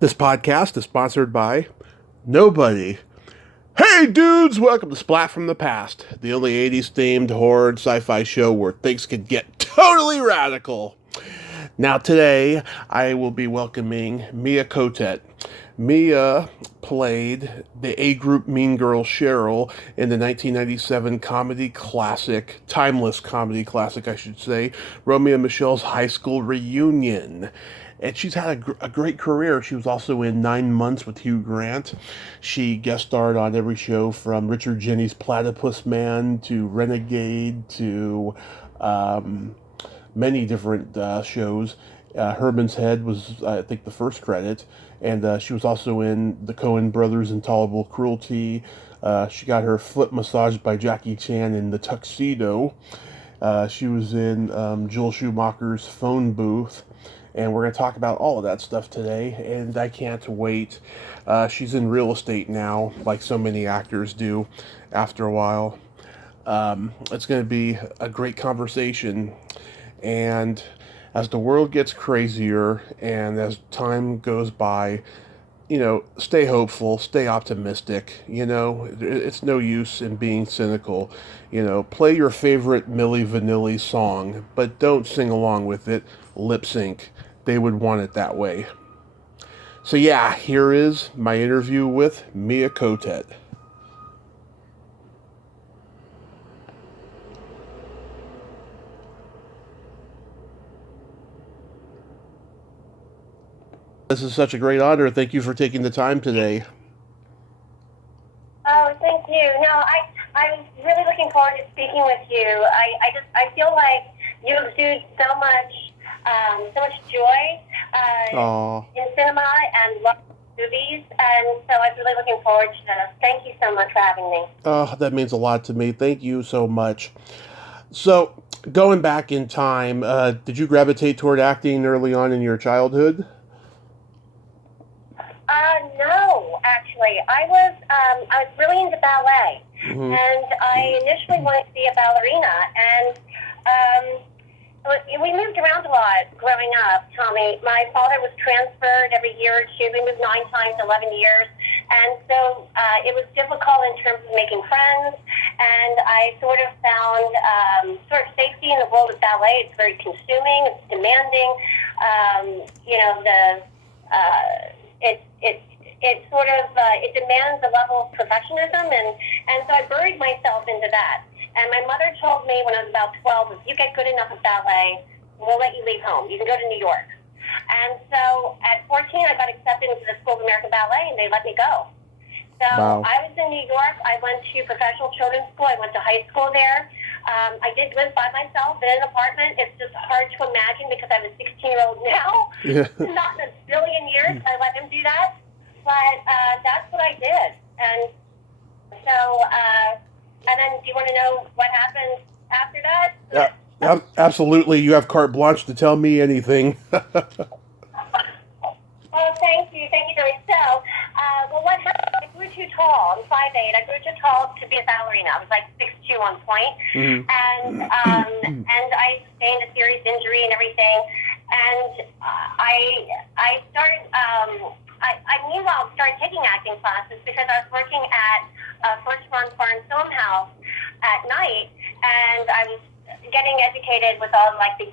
This podcast is sponsored by nobody. Hey dudes, welcome to Splat from the Past, the only 80s themed horror and sci-fi show where things can get totally radical. Now today, I will be welcoming Mia Cottet. Mia played the A-group Mean Girl Cheryl in the 1997 comedy classic, timeless comedy classic, I should say, Romy and Michelle's High School Reunion. And she's had a great career. She was also in 9 Months with Hugh Grant. She guest starred on every show from Richard Jeni's Platypus Man to Renegade to many different shows. Herman's Head was, I think, the first credit. And she was also in the Coen Brothers' Intolerable Cruelty. She got her foot massaged by Jackie Chan in the Tuxedo. She was in Joel Schumacher's Phone Booth. And we're going to talk about all of that stuff today, and I can't wait. She's in real estate now, like so many actors do after a while. It's going to be a great conversation, and as the world gets crazier and as time goes by, stay hopeful, stay optimistic. It's no use in being cynical. Play your favorite Milli Vanilli song, but don't sing along with it. Lip sync. They would want it that way. So yeah, here is my interview with Mia Cottet. This is such a great honor. Thank you for taking the time today. Oh, thank you. No, I'm really looking forward to speaking with you. I feel like you exude so much joy Aw. in cinema and love movies, and so I'm really looking forward to this. Thank you so much for having me. Oh, that means a lot to me. Thank you so much. So, going back in time, did you gravitate toward acting early on in your childhood? No, actually, I was really into ballet, Mm-hmm. and I initially wanted to be a ballerina, and we moved around a lot growing up, Tommy. My father was transferred every year or two. We moved 9 times, 11 years, and so it was difficult in terms of making friends. And I sort of found sort of safety in the world of ballet. It's very consuming. It's demanding. It sort of it demands a level of professionalism, and so I buried myself into that. And my mother told me when I was about 12, if you get good enough at ballet, we'll let you leave home. You can go to New York. And so at 14, I got accepted into the School of American Ballet, and they let me go. So Wow. I was in New York. I went to professional children's school. I went to high school there. I did live by myself in an apartment. It's just hard to imagine because I'm a 16-year-old now. Yeah. Not in a billion years I let him do that. But that's what I did. And so, and then do you want to know what happened after that? Absolutely. You have carte blanche to tell me anything. Oh, thank you, Joey. So, what happened? I grew too tall. I'm 5'8". I grew too tall to be a ballerina. I was like 6'2" on point, Mm-hmm. and I sustained a serious injury and everything. And I started. I meanwhile started taking acting classes because I was working at First Run Foreign Film House at night, and I was getting educated with all like the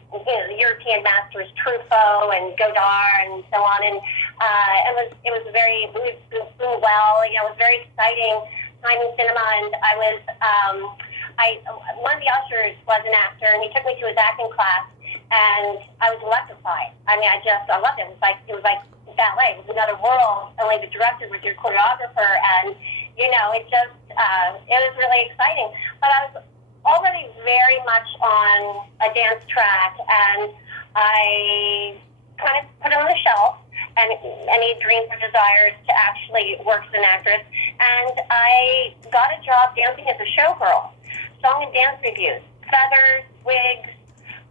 European masters Truffaut and Godard and so on, and it was very well, it was very exciting time in cinema, and one of the ushers was an actor, and he took me to his acting class, and I was electrified. I mean, I loved it. It was like ballet. It was another world. Only the director was your choreographer, and it was really exciting. But I was already very much on a dance track, and I kind of put it on the shelf, and any dreams or desires to actually work as an actress. And I got a job dancing as a showgirl, song and dance reviews, feathers, wigs.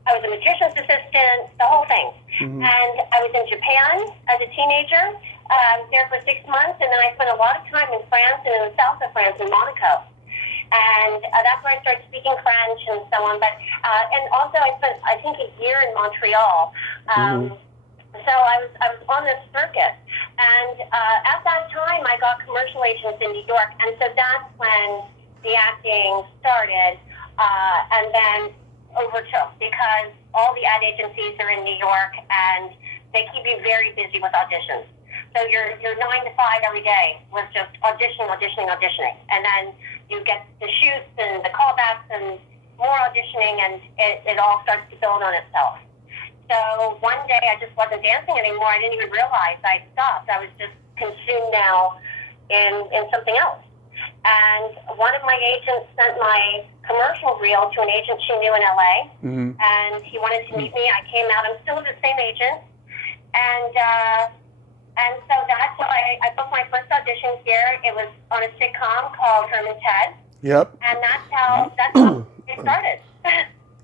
I was a magician's assistant, the whole thing. Mm-hmm. And I was in Japan as a teenager. I was there for 6 months, and then I spent a lot of time in France and in the south of France, in Monaco. And that's where I started speaking French and so on. But and also I spent, I think, a year in Montreal. So I was on this circuit, at that time, I got commercial agents in New York, and so that's when the acting started, and then overtook, because all the ad agencies are in New York, and they keep you very busy with auditions. So your 9 to 5 every day was just auditioning, and then you get the shoots and the callbacks and more auditioning, and it all starts to build on itself. So one day I just wasn't dancing anymore. I didn't even realize I'd stopped. I was just consumed now in something else. And one of my agents sent my commercial reel to an agent she knew in LA, and he wanted to meet me. I came out. I'm still with the same agent, and so that's how I booked my first audition here. It was on a sitcom called Herman's Head. Yep. And that's how it started.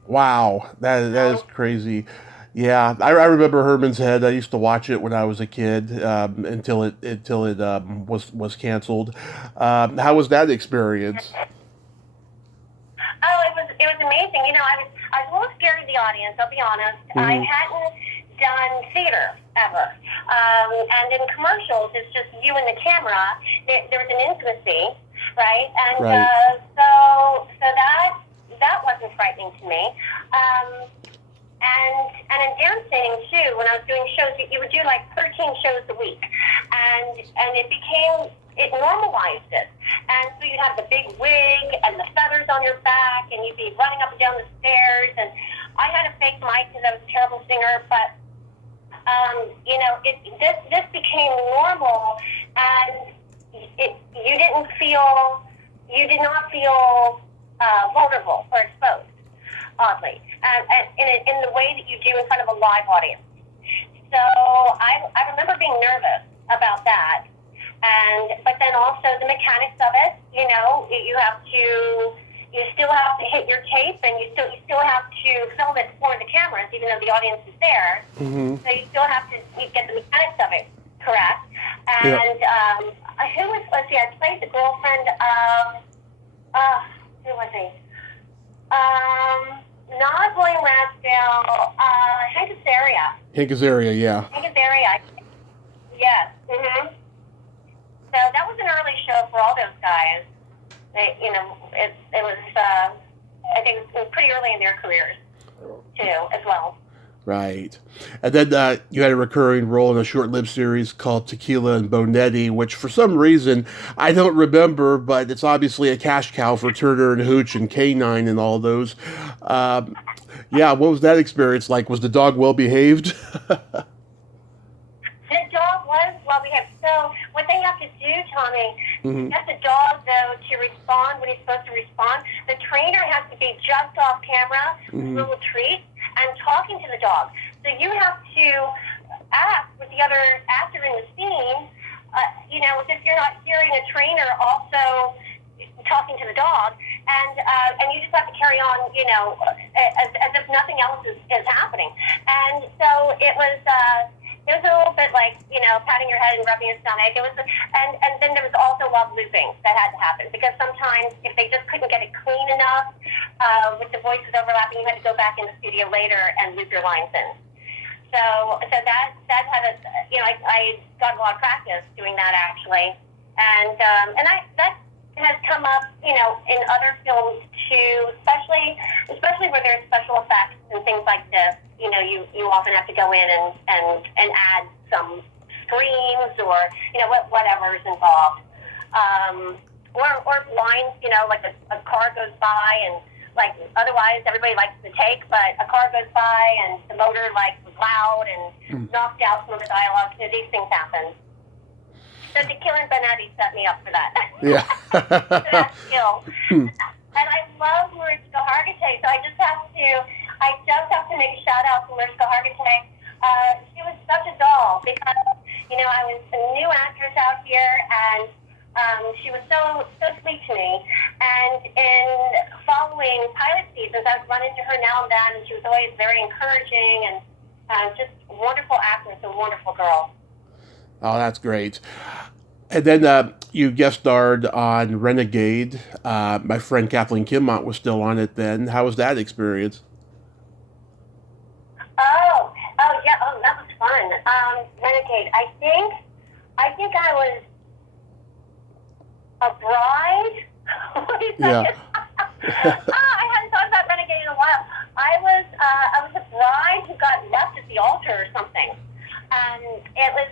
Wow, that is crazy. Yeah, I remember Herman's Head. I used to watch it when I was a kid until it was canceled. How was that experience? Oh, it was amazing. You know, I was a little scared of the audience. I'll be honest. I hadn't done theater ever, and in commercials, it's just you and the camera. There was an intimacy, right? And so that wasn't frightening to me. And in dancing too, when I was doing shows, you would do like 13 shows a week, and it normalized it. And so you'd have the big wig and the feathers on your back, and you'd be running up and down the stairs. And I had a fake mic because I was a terrible singer, but you know, this became normal, and you did not feel vulnerable or exposed, oddly, in the way that you do in front of a live audience. So I remember being nervous about that, but then also the mechanics of it. You know, you still have to hit your tape, and you still have to film it for the cameras, even though the audience is there. So you still have to get the mechanics of it correct. And I played the girlfriend of who was he? Not William Ransdale, Hank Azaria. Hank Azaria, yeah. Hank Azaria, yes. So that was an early show for all those guys. It was, I think it was pretty early in their careers, too, as well. Right. And then you had a recurring role in a short-lived series called Tequila and Bonetti, which for some reason I don't remember, but it's obviously a cash cow for Turner and Hooch and K9 and all those. Yeah, what was that experience like? Was the dog well behaved? The dog was well behaved. So what they have to do, Tommy, get the dog, though, to respond when he's supposed to respond. The trainer has to be just off camera, little treats, and talking to the dog. So you have to ask with the other actor in the scene, if you're not hearing a trainer also talking to the dog, and you just have to carry on, as if nothing else is happening. And so it was a little bit like, patting your head and rubbing your stomach. It was, and then there was also love looping that had to happen, because sometimes if they just couldn't get it clean enough, with the voices overlapping, you had to go back in the studio later and loop your lines in. So that had I got a lot of practice doing that, actually, and that has come up, in other films too, especially where there's special effects and things like this. You often have to go in and add some screams or whatever is involved, or lines, like a car goes by and. Like, otherwise, everybody likes the take, but a car goes by and the motor, was loud and knocked out some of the dialogue. These things happen. So Tequila and Bonetti set me up for that. Yeah. For that skill. And I love Mariska Hargitay, so I just have to make a shout out to Mariska Hargitay. She was such a doll, because, I was a new actress out here, and she was so sweet to me, and in following pilot seasons, I've run into her now and then, and she was always very encouraging, and just a wonderful actress, a wonderful girl. Oh, that's great. And then you guest starred on Renegade. My friend Kathleen Kimmott was still on it then. How was that experience? Oh, yeah. Oh, that was fun. Renegade. I think I think I was a bride. Wait a Yeah. second. I hadn't thought about Renegade in a while. I was a bride who got left at the altar or something, and it was.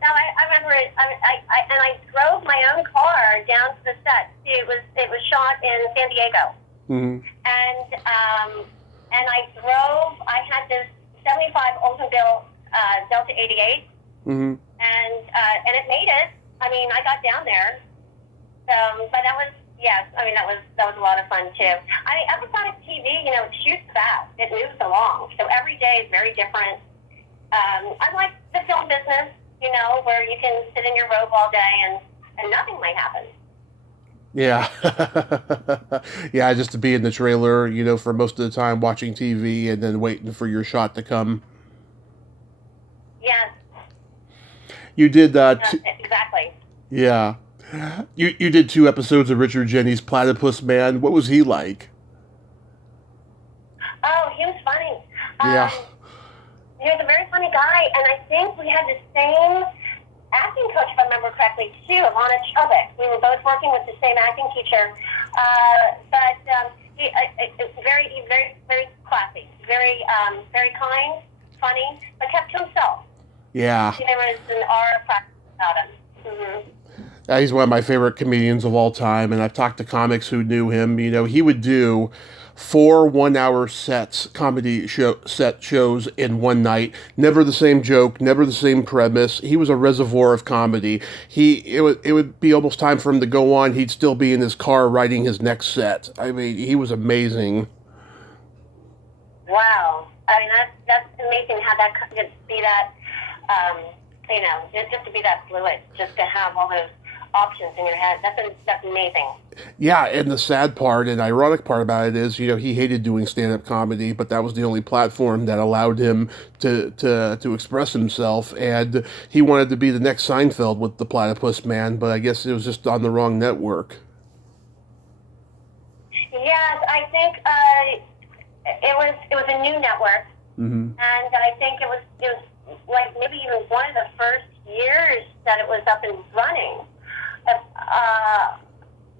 Now I remember it. I drove my own car down to the set. It was shot in San Diego, Mm-hmm. and I drove. I had this '75 Oldsmobile Delta 88, Mm-hmm. and it made it. I mean, I got down there. But that was, yes, I mean, that was a lot of fun too. I mean, episodic TV, you know, it shoots fast. It moves along. So every day is very different. Unlike the film business, you know, where you can sit in your robe all day and nothing might happen. Yeah. Yeah, just to be in the trailer, you know, for most of the time watching TV and then waiting for your shot to come. Yes, You did exactly. yeah. You did 2 episodes of Richard Jeni's Platypus Man. What was he like? Oh, he was funny. Yeah. He was a very funny guy, and I think we had the same acting coach, if I remember correctly, too, Alana Chubbuck. We were both working with the same acting teacher. It's very classy, very kind, funny, but kept to himself. Yeah. There was an aura practice about him. Mm-hmm. He's one of my favorite comedians of all time, and I've talked to comics who knew him. You know, he would do 4 1-hour set shows in one night. Never the same joke, never the same premise. He was a reservoir of comedy. It would be almost time for him to go on. He'd still be in his car writing his next set. I mean, he was amazing. Wow. I mean, that's amazing how that could be that, you know, just to be that fluid, just to have all those options in your head. That's amazing. Yeah, and the sad part and ironic part about it is, you know, he hated doing stand-up comedy, but that was the only platform that allowed him to express himself, and he wanted to be the next Seinfeld with the Platypus Man, but I guess it was just on the wrong network. Yes, I think it was a new network, Mm-hmm. and I think it was like maybe even one of the first years that it was up and running. If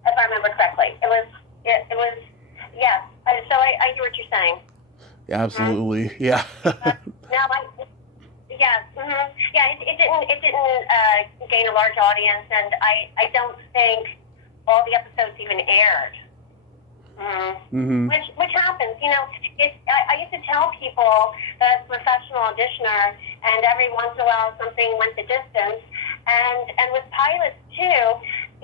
I remember correctly, it was yes. So I hear what you're saying. Yeah, absolutely. Yeah. Now yes, mm-hmm. Yeah. It didn't gain a large audience, and I don't think all the episodes even aired. Mm-hmm. Which happens, you know. I used to tell people that as a professional auditioner, and every once in a while something went the distance, and with pilots too,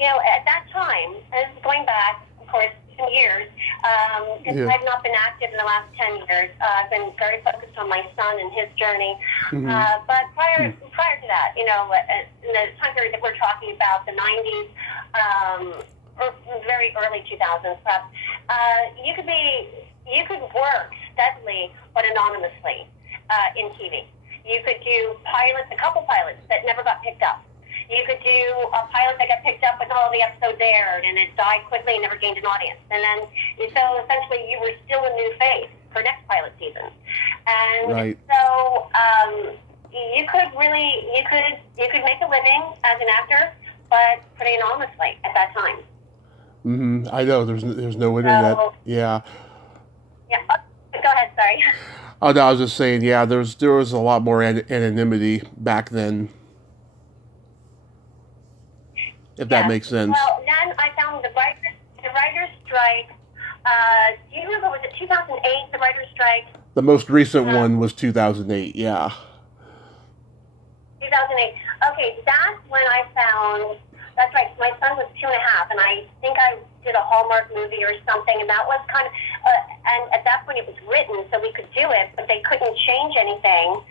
you know, at that time, and this is going back, of course, some years, because Yeah. I've not been active in the last 10 years. I've been very focused on my son and his journey. Mm-hmm. But prior to that, you know, in the time period that we're talking about, the 90s, or very early 2000s, perhaps, you could work steadily but anonymously in TV. You could do pilots, a couple pilots that never got picked up. You could do a pilot that got picked up, but not all the episodes aired, and it died quickly and never gained an audience. And then, so essentially, you were still a new face for next pilot season. And Right. so you could make a living as an actor, but pretty anonymously at that time. Mm-hmm. I know there's no internet. So, Yeah. yeah. Oh, go ahead. Sorry. Oh no, I was just saying. Yeah, there was a lot more anonymity back then. If that makes sense. Well, then I found the writer's strike. Do you remember, was it 2008, the writer's strike? The most recent one was 2008. Yeah. 2008. Okay, that's when I found. That's right. My son was 2.5, and I think I did a Hallmark movie or something, and that was kind of. And at that point, it was written, so we could do it, but they couldn't change anything.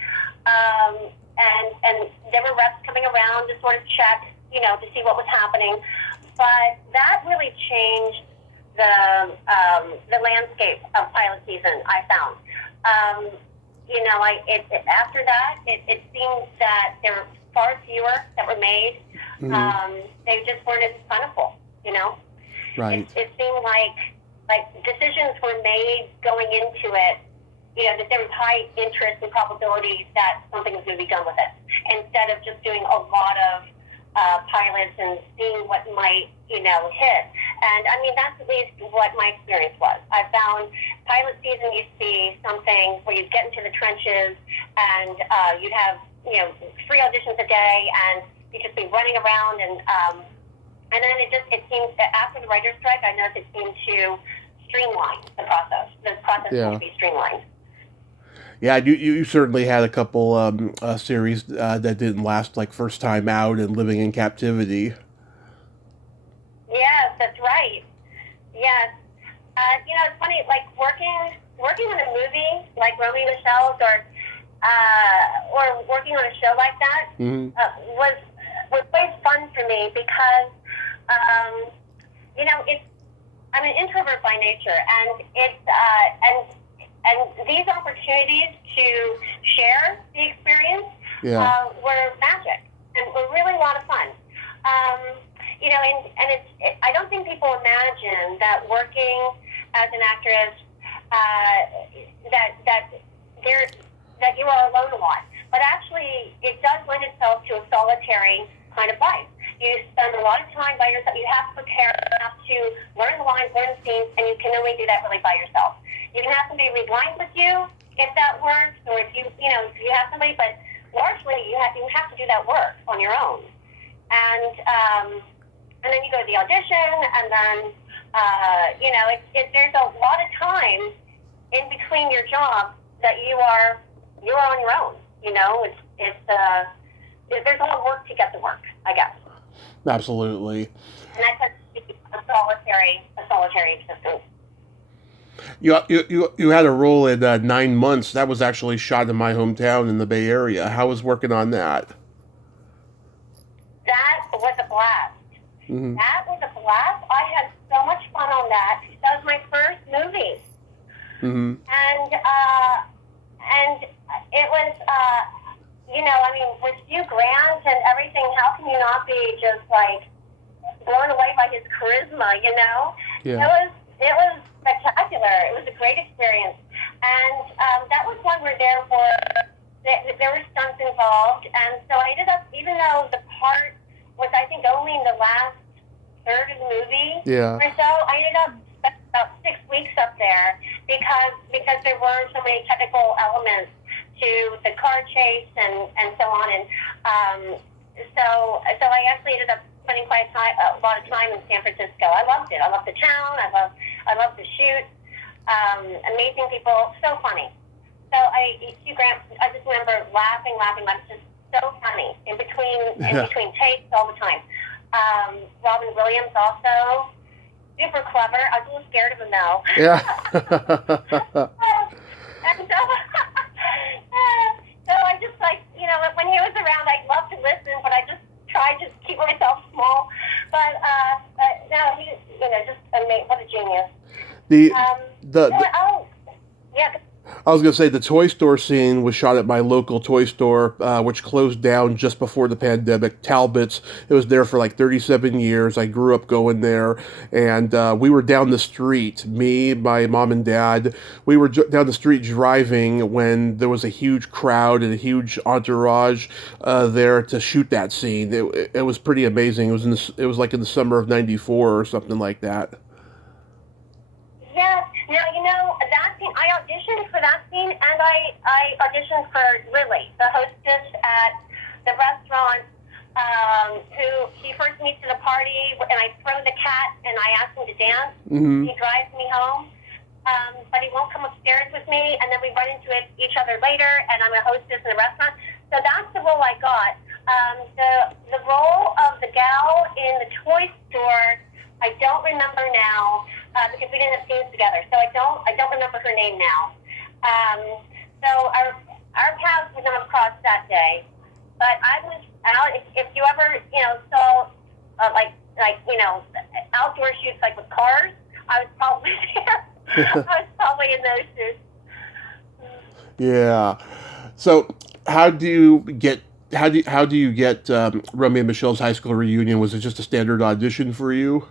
And there were reps coming around to sort of check, you know, to see what was happening. But that really changed the landscape of pilot season, I found. You know, after that, it seemed that there were far fewer that were made. Mm-hmm. They just weren't as plentiful, you know? Right. It seemed like decisions were made going into it that there was high interest and probability that something was going to be done with it, instead of just doing a lot of pilots and seeing what might, hit. And I mean, that's at least what my experience was. I found pilot season used to be something where you'd get into the trenches and you'd have, 3 auditions a day, and you'd just be running around. And then it seemed that after the writer's strike, I noticed it seemed to streamline the process. The process seemed to be streamlined. Yeah, you certainly had a couple series that didn't last, like First Time Out and Living in Captivity. Yes, that's right. Yes. It's funny, like working on a movie like Romy and Michelle's, or working on a show like that, was always fun for me because, I'm an introvert by nature, and and these opportunities to share the experience were magic and were really a lot of fun. I don't think people imagine that working as an actress, that you are alone a lot. But actually, it does lend itself to a solitary kind of life. You spend a lot of time by yourself. You have to prepare, you have to learn the lines, learn the scenes, and you can only do that really by yourself. You can have somebody read lines with you if that works, or if you have somebody, but largely you have to do that work on your own. And then you go to the audition, and then there's a lot of time in between your jobs that you're on your own. There's a lot of work to get the work, I guess. Absolutely. And that's a solitary existence. You had a role in 9 Months. That was actually shot in my hometown in the Bay Area. How was working on that? That was a blast. Mm-hmm. That was a blast. I had so much fun on that. That was my first movie. Mm-hmm. And it was, with Hugh Grant and everything, how can you not be just like blown away by his charisma? Yeah. It was spectacular. It was a great experience, and that was one where there were stunts involved, and so I ended up, even though the part was, I think, only in the last third of the movie or so, I ended up spending about 6 weeks up there because there were so many technical elements to the car chase and so on, and so I actually ended up spending a lot of time in San Francisco. I loved it. I loved the town. I loved the shoot. Amazing people, so funny. So Hugh Grant, I just remember laughing. Just so funny in between takes all the time. Robin Williams also super clever. I was a little scared of him though. Yeah. And so I just when he was around, I loved to listen, but I just tried to keep myself small. But no, he just amazing. What a genius. Yeah. I was going to say the toy store scene was shot at my local toy store, which closed down just before the pandemic. Talbot's. It was there for like 37 years. I grew up going there, and we were down the street. Me, my mom and dad, we were down the street driving when there was a huge crowd and a huge entourage there to shoot that scene. It was pretty amazing. It was like in the summer of '94 or something like that. Yes. Now, that scene, I auditioned for that scene, and I auditioned for Lily, the hostess at the restaurant, who he first meets at a party, and I throw the cat, and I ask him to dance. Mm-hmm. He drives me home, but he won't come upstairs with me, and then we run into each other later, and I'm a hostess in a restaurant. So that's the role I got. The role of the gal in the toy store, I don't remember now, because we didn't have scenes together. So I don't remember her name now. So our paths would not have crossed that day. But I was out. If you ever saw outdoor shoots like with cars, I was probably there. I was probably in those suits. Yeah. So how do you get Romy and Michelle's high school reunion? Was it just a standard audition for you?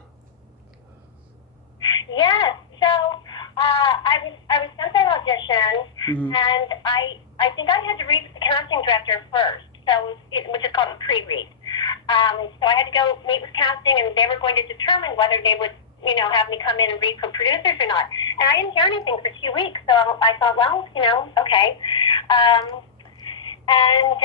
Yes. So I was sent that audition, Mm-hmm. and I think I had to read with the casting director first, which is called a pre-read. So I had to go meet with casting, and they were going to determine whether they would, have me come in and read for producers or not. And I didn't hear anything for 2 weeks, so I thought, well, okay. And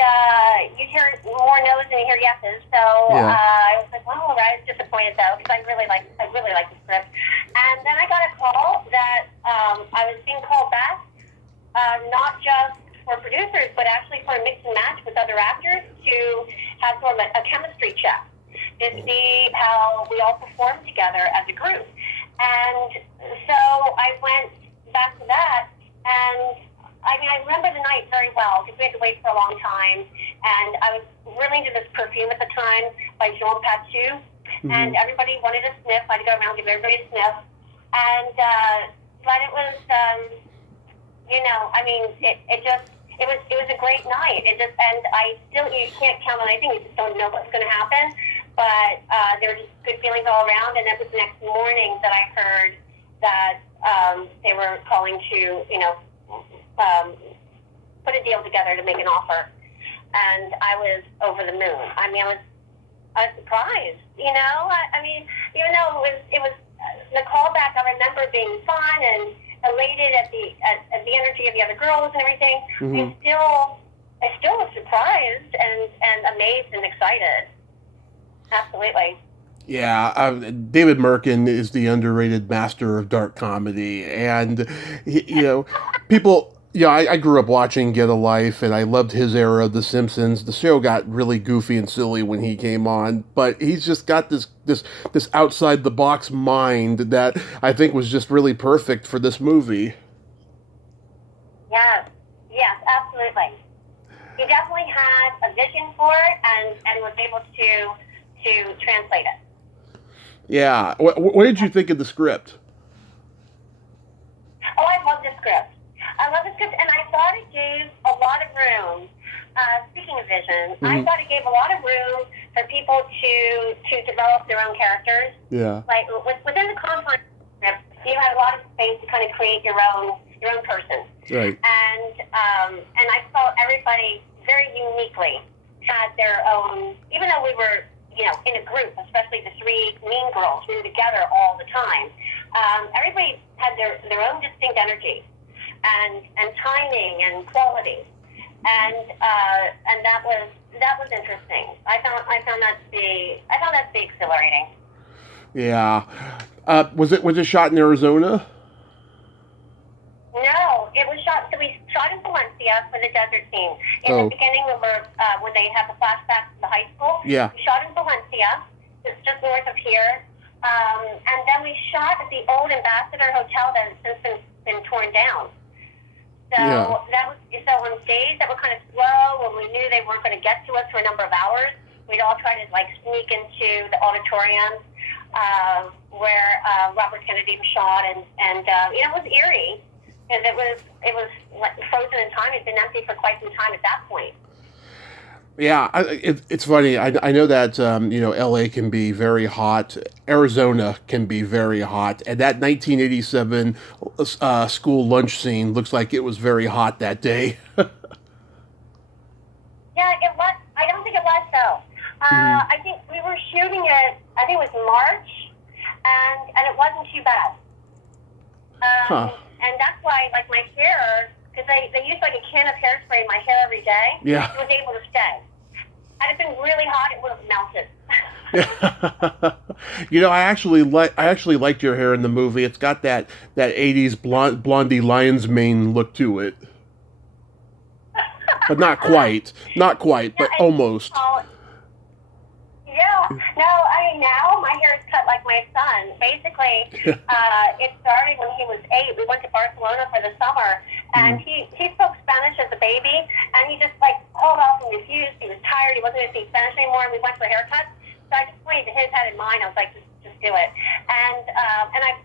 you hear more no's than you hear yeses. So Yeah. I was like, well, I was disappointed though, because I really like the script. And then I got a call that I was being called back, not just for producers, but actually for a mix and match with other actors to have sort of a chemistry check to see how we all perform together as a group. And so I went back to that, and I remember the night very well because we had to wait for a long time, and I was really into this perfume at the time by Jean Patou, and everybody wanted a sniff. I had to go around and give everybody a sniff, and but it was, it was a great night. And you can't count on anything. You just don't know what's going to happen. But there were just good feelings all around, and it was the next morning that I heard that they were calling to, put a deal together to make an offer. And I was over the moon. I was surprised, even though it was the callback, I remember being fun and elated at the energy of the other girls and everything. I still was surprised and amazed and excited. Absolutely. Yeah, David Merkin is the underrated master of dark comedy, and people. I grew up watching Get a Life, and I loved his era of The Simpsons. The show got really goofy and silly when he came on, but he's just got this outside the box mind that I think was just really perfect for this movie. Yes, absolutely. He definitely had a vision for it and was able to translate it. Yeah. What did you think of the script? Oh, I love the script. And I thought it gave a lot of room. Speaking of vision, I thought it gave a lot of room for people to develop their own characters. Yeah. Like within the confines of the script, you had a lot of space to kind of create your own person. Right. And I felt everybody very uniquely had their own, even though we were, in a group, especially the three mean girls, we were together all the time. Everybody had their own distinct energy and timing and quality, and that was interesting. I found that to be exhilarating. Yeah. Was it shot in Arizona? No, it was shot. So we shot in Valencia for the desert scene. In the beginning, when they had the flashbacks to the high school. Yeah. We shot in Valencia. It's just north of here. And then we shot at the old Ambassador Hotel that has since been torn down. So so on days that were kind of slow, when we knew they weren't going to get to us for a number of hours, we'd all try to sneak into the auditorium where Robert Kennedy was shot, and it was eerie. Because it was frozen in time. It'd been empty for quite some time at that point. Yeah, it's funny. I know that L.A. can be very hot. Arizona can be very hot, and that 1987 school lunch scene looks like it was very hot that day. Yeah, it was. I don't think it was though. I think we were shooting it. I think it was March, and it wasn't too bad. And that's why, my hair, because they used a can of hairspray in my hair every day. Yeah. It was able to stay. Had it been really hot, it would have melted. I actually liked your hair in the movie. It's got that 80s blondie lion's mane look to it. But not quite, but almost. Yeah. No, now my hair is cut like my son. Basically, it started when he was 8. We went to Barcelona for the summer, and he spoke Spanish as a baby, and he just pulled off and refused. He was tired. He wasn't going to speak Spanish anymore, and we went for a haircut. So I just pointed to his head and mine. I was like, just do it. And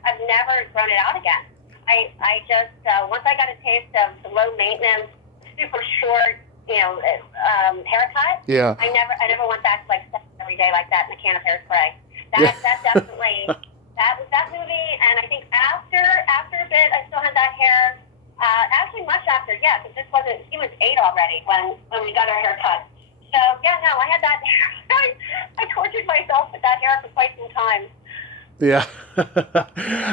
I've never grown it out again. I just once I got a taste of the low maintenance, super short, haircut. Yeah. I never went back to every day like that in a can of hairspray. That definitely that was that movie, and I think after a bit I still had that hair, Actually, much after, yeah, because this wasn't, he was 8 already when we got our hair cut. So, yeah, no, I had that hair. I tortured myself with that hair for quite some time. Yeah.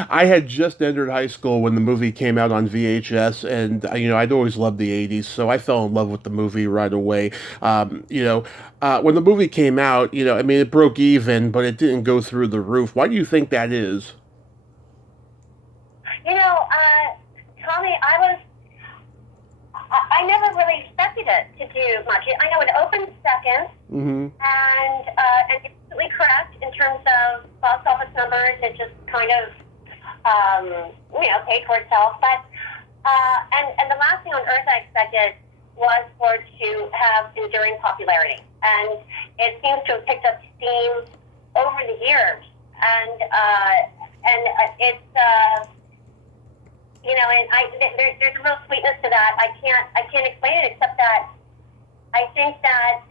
I had just entered high school when the movie came out on VHS, and I'd always loved the '80s, so I fell in love with the movie right away. When the movie came out, I mean, it broke even, but it didn't go through the roof. Why do you think that is? You know, Tommy, I never really expected it to do much. I know it opened second, Mm-hmm. and absolutely correct in terms of box office numbers. It just kind of, paid for itself. But and the last thing on earth I expected was for it to have enduring popularity, and it seems to have picked up steam over the years, and it's. There's a real sweetness to that. I can't explain it except that I think that,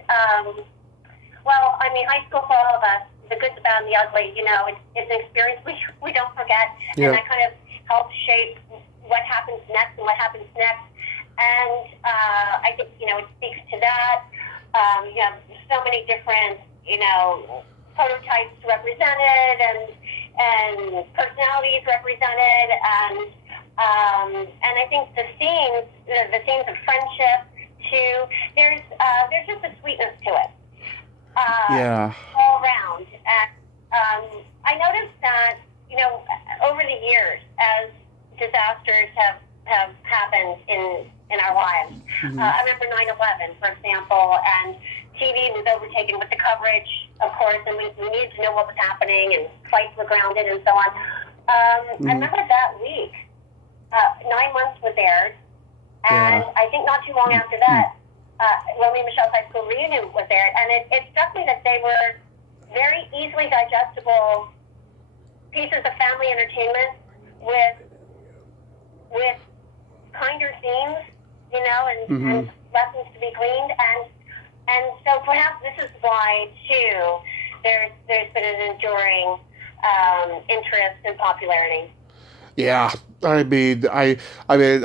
high school for all of us, the good, the bad, and the ugly, it's an experience we don't forget, Yeah. and that kind of helps shape what happens next and what happens next. And I think, it speaks to that. You have so many different, prototypes represented and personalities represented, and I think the themes of friendship too. There's just a sweetness to it. Yeah. All around, and I noticed that over the years, as disasters have happened in our lives. Mm-hmm. I remember 9/11, for example, and TV was overtaken with the coverage, of course, and we needed to know what was happening, and flights were grounded, and so on. Mm-hmm. I remember that week. 9 months was aired, and Yeah. I think not too long after that, Romy and Michelle's high school reunion was aired, and it struck me that they were very easily digestible pieces of family entertainment with kinder themes, and lessons to be gleaned, and so perhaps this is why too there's been an enduring interest and popularity. Yeah, I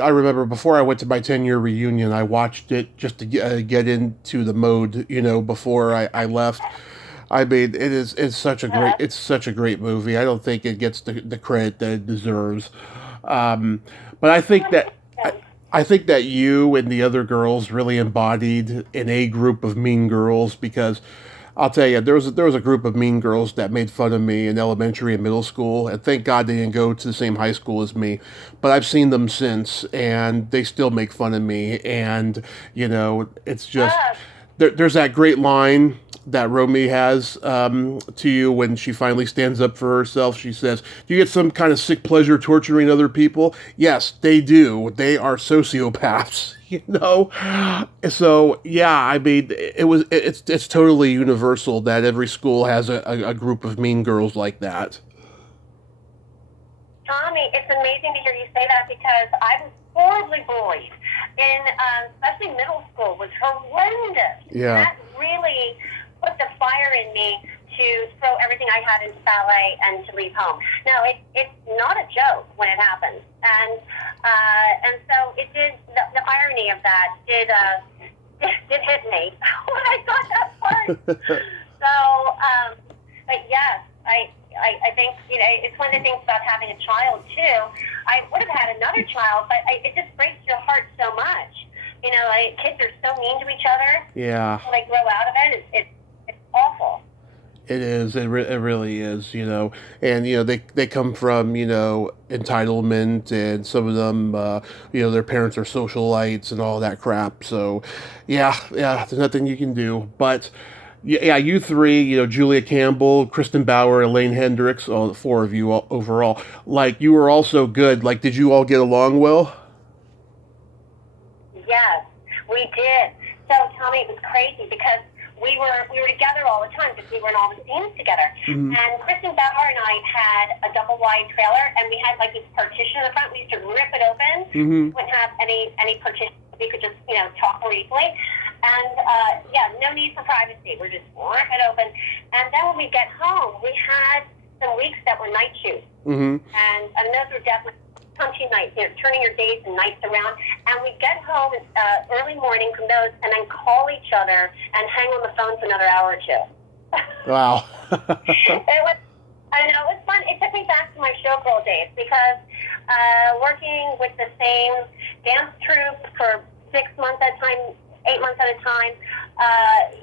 remember before I went to my 10-year reunion, I watched it just to get into the mode, before I left. I mean, it's such a great movie. I don't think it gets the credit that it deserves. But I think that you and the other girls really embodied an A group of mean girls because I'll tell you, there was a group of mean girls that made fun of me in elementary and middle school, and thank God they didn't go to the same high school as me. But I've seen them since, and they still make fun of me. And it's just Ah, there's that great line that Romy has to you when she finally stands up for herself. She says, "Do you get some kind of sick pleasure torturing other people?" Yes, they do. They are sociopaths. So yeah, I mean, it's totally universal that every school has a group of mean girls like that. Tommy, it's amazing to hear you say that because I was horribly bullied in, especially middle school, was horrendous. Yeah. That really put the fire in me to throw everything I had into ballet and to leave home. Now, it's not a joke when it happens, and so it did. The irony of that did hit me when I got that part. So, but yes, I think it's one of the things about having a child too. I would have had another child, but it just breaks your heart so much. Kids are so mean to each other. Yeah. When they grow out of it, it's awful. It is. It really is. And they come from entitlement, and some of them their parents are socialites and all that crap. So, yeah, there's nothing you can do. But yeah, you three, Julia Campbell, Kristen Bauer, Elaine Hendricks, all the four of you overall, like you were all so good. Like, did you all get along well? Yes, we did. So Tommy, it was crazy because we were together all the time because we were in all the scenes together. Mm-hmm. And Kristen Bauer and I had a double wide trailer, and we had like this partition in the front. We used to rip it open. Mm-hmm. Wouldn't have any partition. We could just talk more easily. And no need for privacy. We're just rip it open. And then when we get home, we had some weeks that were night shoots. Mm-hmm. And those were definitely punchy nights, turning your days and nights around. And we'd get home early morning from those and then call each other and hang on the phone for another hour or two. Wow. I don't know, it was fun. It took me back to my showgirl days because working with the same dance troupe for 6 months at a time, 8 months at a time,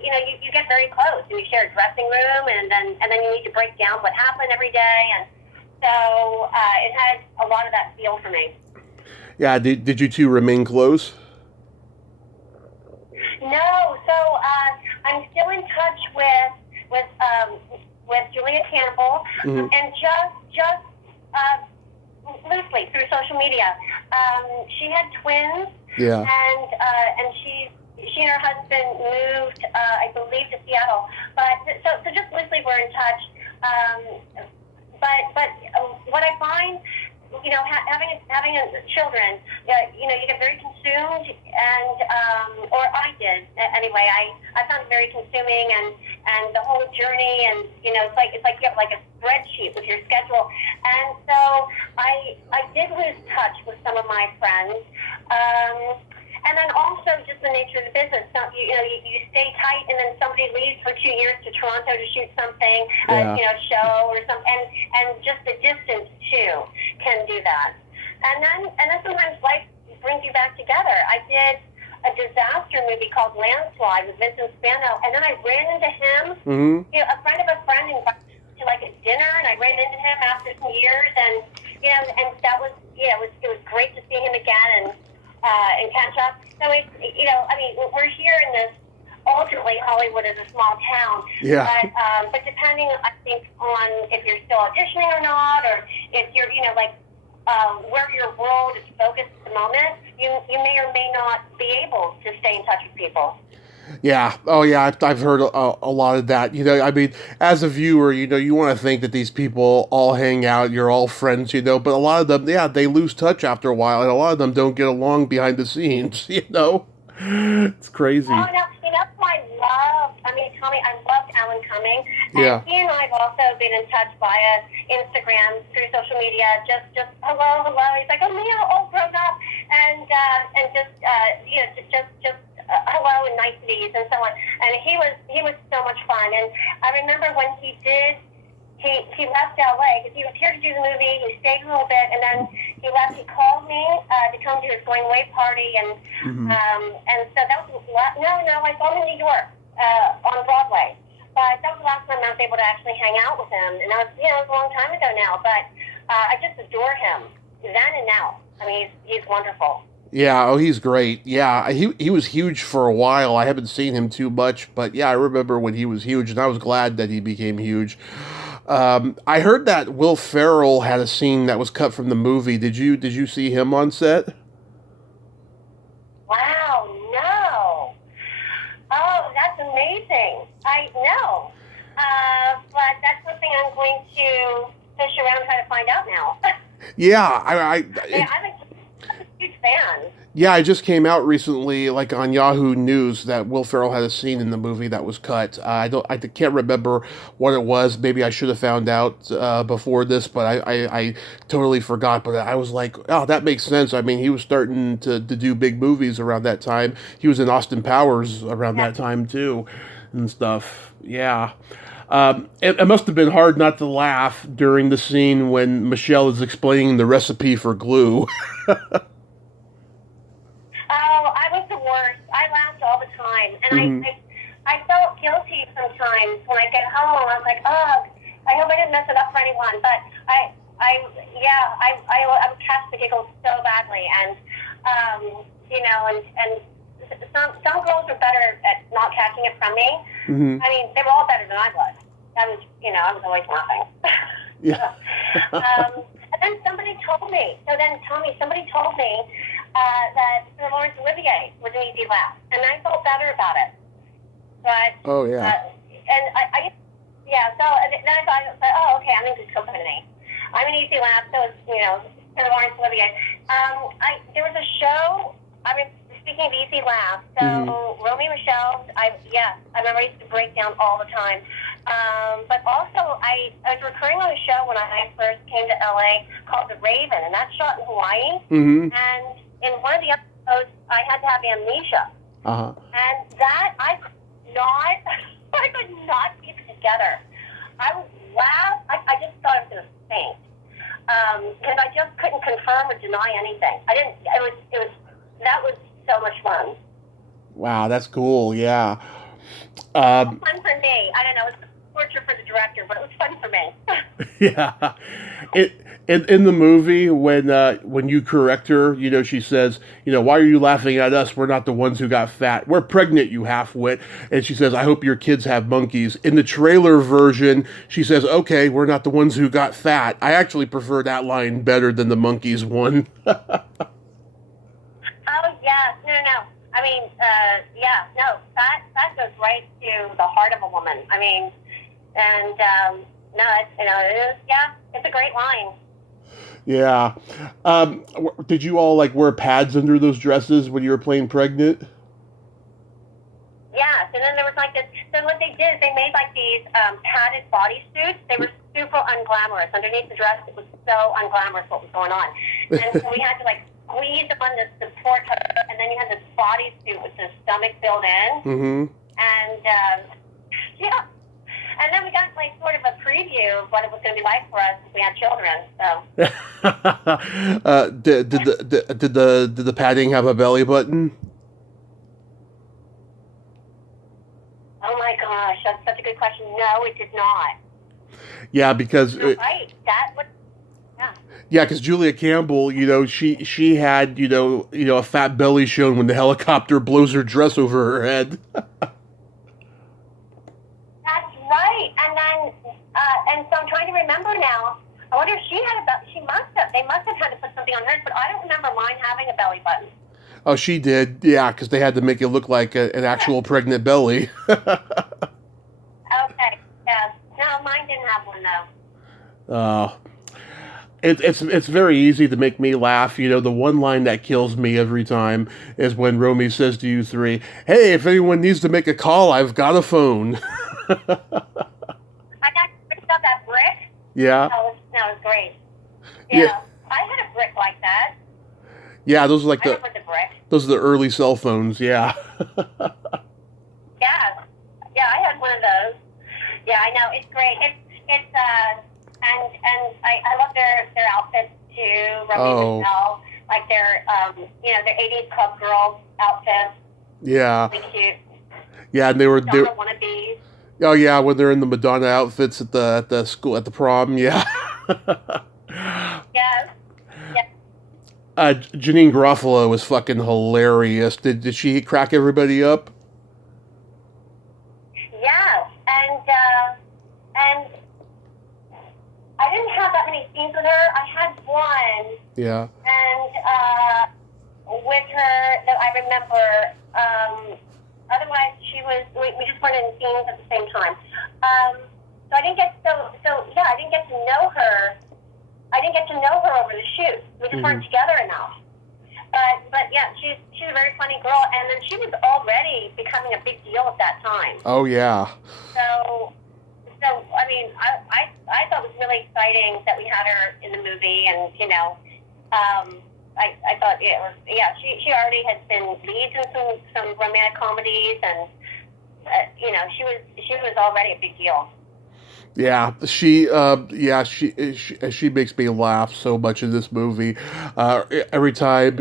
you get very close and you share a dressing room and then you need to break down what happened every day. And so it had a lot of that feel for me. Yeah, did you two remain close? No, so I'm still in touch with Julia Campbell, and just loosely through social media. She had twins, and she and her husband moved, I believe, to Seattle. But so just loosely we're in touch. But what I find, having children, you get very consumed, and or I did anyway. I found it very consuming, and the whole journey, and it's like you have like a spreadsheet with your schedule, and so I did lose touch with some of my friends. And then also just the nature of the business. So, you stay tight, and then somebody leaves for 2 years to Toronto to shoot something, a show or something, and just the distance too can do that. And then sometimes life brings you back together. I did a disaster movie called Landslide with Vincent Spano, and then I ran into him. A friend of a friend invited me to like a dinner, and I ran into him after some years, and and that was it was great to see him again and catch up. So it's we're here in this. Ultimately, Hollywood is a small town. Yeah. But depending, I think, on if you're still auditioning or not, or if you're where your world is focused at the moment, you may or may not be able to stay in touch with people. Yeah. Oh, yeah. I've heard a lot of that. I mean, as a viewer, you want to think that these people all hang out, you're all friends, but a lot of them, they lose touch after a while, and a lot of them don't get along behind the scenes. It's crazy. Oh no, who I loved. I mean, Tommy, I loved Alan Cumming, Yeah. and he and I have also been in touch via Instagram through social media. Just hello. He's like, oh, Mia, all grown up, and just hello and niceties and so on. And he was so much fun. And I remember when he left LA because he was here to do the movie. He stayed a little bit, and then he left. He called me to come to his going away party, and so that was no. I saw him in New York on Broadway, but that was the last time I was able to actually hang out with him, and that was it was a long time ago now. But I just adore him then and now. I mean, he's wonderful. Yeah, oh, he's great. Yeah, he was huge for a while. I haven't seen him too much, but yeah, I remember when he was huge, and I was glad that he became huge. I heard that Will Ferrell had a scene that was cut from the movie. Did you see him on set? Wow, no. Oh, that's amazing. I know. But that's something I'm going to fish around and try to find out now. Yeah, I'm a huge fan. Yeah, it just came out recently, like on Yahoo News, that Will Ferrell had a scene in the movie that was cut. I can't remember what it was. Maybe I should have found out before this, but I totally forgot. But I was like, oh, that makes sense. I mean, he was starting to do big movies around that time. He was in Austin Powers around that time too, and stuff. Yeah. It must have been hard not to laugh during the scene when Michelle is explaining the recipe for glue. Oh, I was the worst. I laughed all the time, and I felt guilty sometimes when I get home. I was like, oh, I hope I didn't mess it up for anyone. But I would catch the giggles so badly, and some girls are better at not catching it from me. I mean, they were all better than I was. I was always laughing. Yeah. And then somebody told me. So then, Tommy, somebody told me that Sir Laurence Olivier was an easy laugh, and I felt better about it. But oh yeah. And So then I thought, oh, okay, I'm in good company. I'm an easy laugh. So Sir Laurence Olivier. There was a show. Speaking of easy laughs, so Romy Michelle, I remember I used to break down all the time. But also, I was recurring on a show when I first came to LA called The Raven, and that's shot in Hawaii. Mm-hmm. And in one of the episodes, I had to have amnesia. Uh-huh. And that, I could not, I could not keep it together. I would laugh. I just thought I was going to faint. Because I just couldn't confirm or deny anything. That was so much fun. Wow, that's cool. Yeah. Fun for me. I don't know. It was torture for the director, but it was fun for me. Yeah. In the movie, when you correct her, she says, why are you laughing at us? We're not the ones who got fat. We're pregnant, you half-wit. And she says, I hope your kids have monkeys. In the trailer version, she says, okay, we're not the ones who got fat. I actually prefer that line better than the monkeys one. Oh, yes. No. I mean, that goes right to the heart of a woman. I mean, and, it's a great line. Yeah. Did you all wear pads under those dresses when you were playing pregnant? Yes, and then there was this. So what they did is they made these padded bodysuits. They were super unglamorous. Underneath the dress, it was so unglamorous what was going on. And so we had to squeeze them on the support her, and then you had this bodysuit with the stomach filled in. Mm-hmm. And yeah. And then we got sort of a preview of what it was going to be like for us if we had children. So. Did the padding have a belly button? Oh my gosh, that's such a good question. No, it did not. Yeah, because right. That was. Yeah. Yeah, because Julia Campbell, she had a fat belly shown when the helicopter blows her dress over her head. Right, and then, and so I'm trying to remember now. I wonder if she had a belly. They must have had to put something on hers, but I don't remember mine having a belly button. Oh, she did, yeah, because they had to make it look like an actual pregnant belly. Okay, yeah. No, mine didn't have one, though. It's very easy to make me laugh. The one line that kills me every time is when Romy says to you three, hey, if anyone needs to make a call, I've got a phone. I got picked up that brick. Yeah. That was great. Yeah. I had a brick like that. Yeah, those are the brick. Those are the early cell phones, yeah. Yeah. Yeah, I had one of those. Yeah, I know. It's great. It's and I love their outfits too. Romy Michelle, their their 80s club girl outfits. Yeah. Really cute. Yeah, and they wannabes. Oh yeah, when they're in the Madonna outfits at the school at the prom, yeah. Yes. Yeah. Janine Garofalo was fucking hilarious. Did she crack everybody up? Yes, and I didn't have that many scenes with her. I had one. Yeah. And with her that I remember. Otherwise, we just weren't in scenes at the same time. So I didn't get I didn't get to know her. I didn't get to know her over the shoot. We just weren't together enough. But yeah, she's a very funny girl, and then she was already becoming a big deal at that time. Oh yeah. So I mean, I thought it was really exciting that we had her in the movie, and I thought it was, she already had been leads in some romantic comedies, and she was already a big deal. Yeah, she makes me laugh so much in this movie. Every time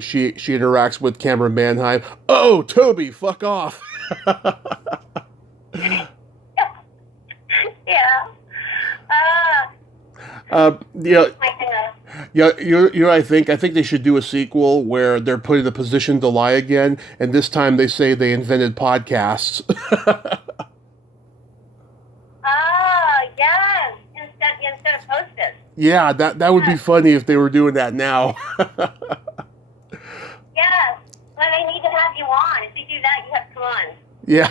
she interacts with Cameron Manheim. Oh, Toby, fuck off. Yeah. I think they should do a sequel where they're put in a position to lie again, and this time they say they invented podcasts. Yes, instead of Post-its. Yeah, that would be funny if they were doing that now. Yes, well, they need to have you on. If they do that, you have to come on. Yeah.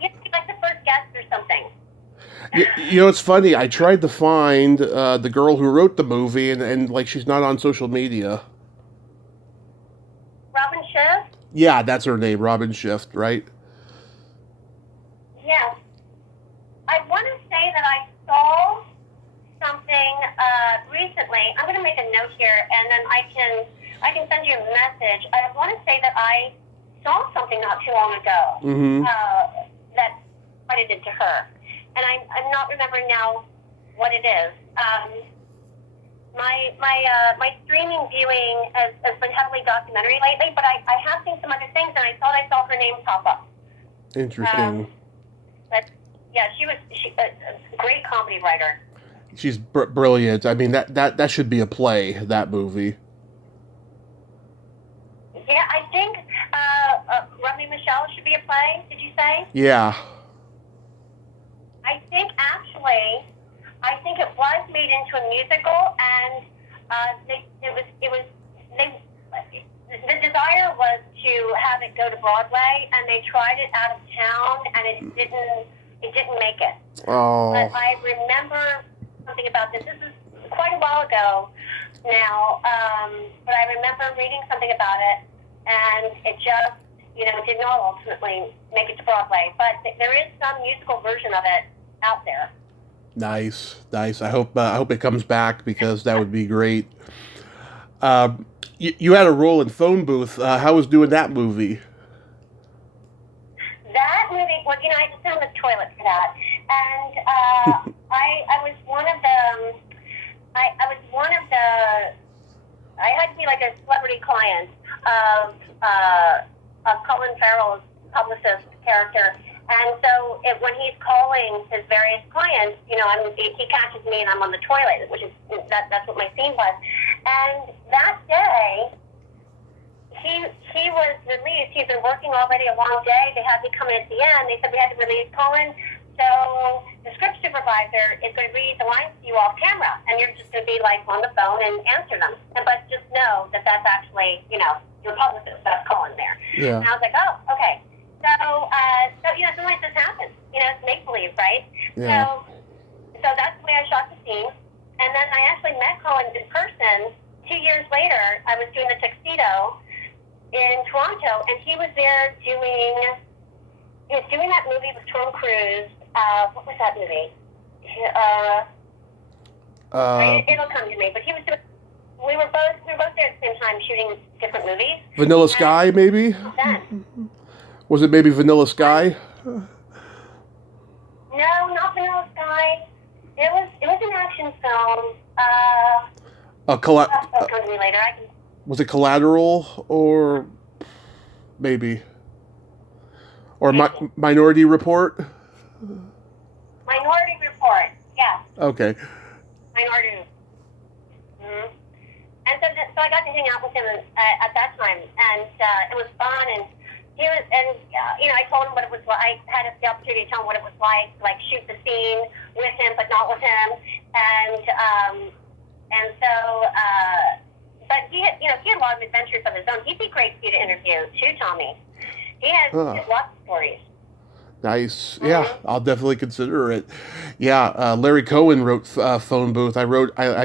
You'd be like the first guest or something. It's funny. I tried to find the girl who wrote the movie, and she's not on social media. Robin Schiff? Yeah, that's her name, Robin Schiff, right? Yes, I want to say that I saw something recently. I'm going to make a note here, and then I can send you a message. I want to say that I saw something not too long ago that credited to her, and I'm not remembering now what it is. My streaming viewing has been heavily documentary lately, but I have seen some other things, and I thought I saw her name pop up. Interesting. But yeah, she a great comedy writer. She's brilliant. I mean, that should be a play, that movie. Yeah, I think Romy Michelle should be a play. Did you say? Yeah. I think it was made into a musical, and the desire was to have it go to Broadway, and they tried it out of town, and it didn't make it. Oh. But I remember something about this. This is quite a while ago now, but I remember reading something about it, and it just, did not ultimately make it to Broadway. But there is some musical version of it out there. Nice. I hope it comes back, because that would be great. You had a role in Phone Booth. How was doing that movie? That movie, well, I just sit on the toilet for that, and I was one of the. I had to be like a celebrity client of Colin Farrell's publicist character. And so when he's calling his various clients, he catches me and I'm on the toilet, which is that's what my scene was. And that day, he was released. He's been working already a long day. They had me come in at the end. They said we had to release Colin. So the script supervisor is going to read the lines to you off camera, and you're just going to be like on the phone and answer them. But just know that that's actually, your publicist. That's Colin there. Yeah. And I was like, oh, okay. So something like this happens. It's make-believe, right? Yeah. So that's the way I shot the scene. And then I actually met Colin in person 2 years later. I was doing the Tuxedo in Toronto, and he was there doing that movie with Tom Cruise. What was that movie? It'll come to me. But he was doing. We were both there at the same time shooting different movies. Vanilla Sky, maybe? Then. Was it maybe Vanilla Sky? No, not Vanilla Sky. It was an action film. It'll come to me later. Was it Collateral, or maybe? Or Minority Report? Minority Report, yeah. Okay. Minority. Mm-hmm. And so I got to hang out with him at that time, and it was fun. And he was, I told him what it was like. I had the opportunity to tell him what it was like shoot the scene with him, but not with him. But he had a lot of adventures of his own. He'd be great for you to interview too, Tommy. He has lots of stories. Nice. Yeah, I'll definitely consider it. Yeah, Larry Cohen wrote Phone Booth. I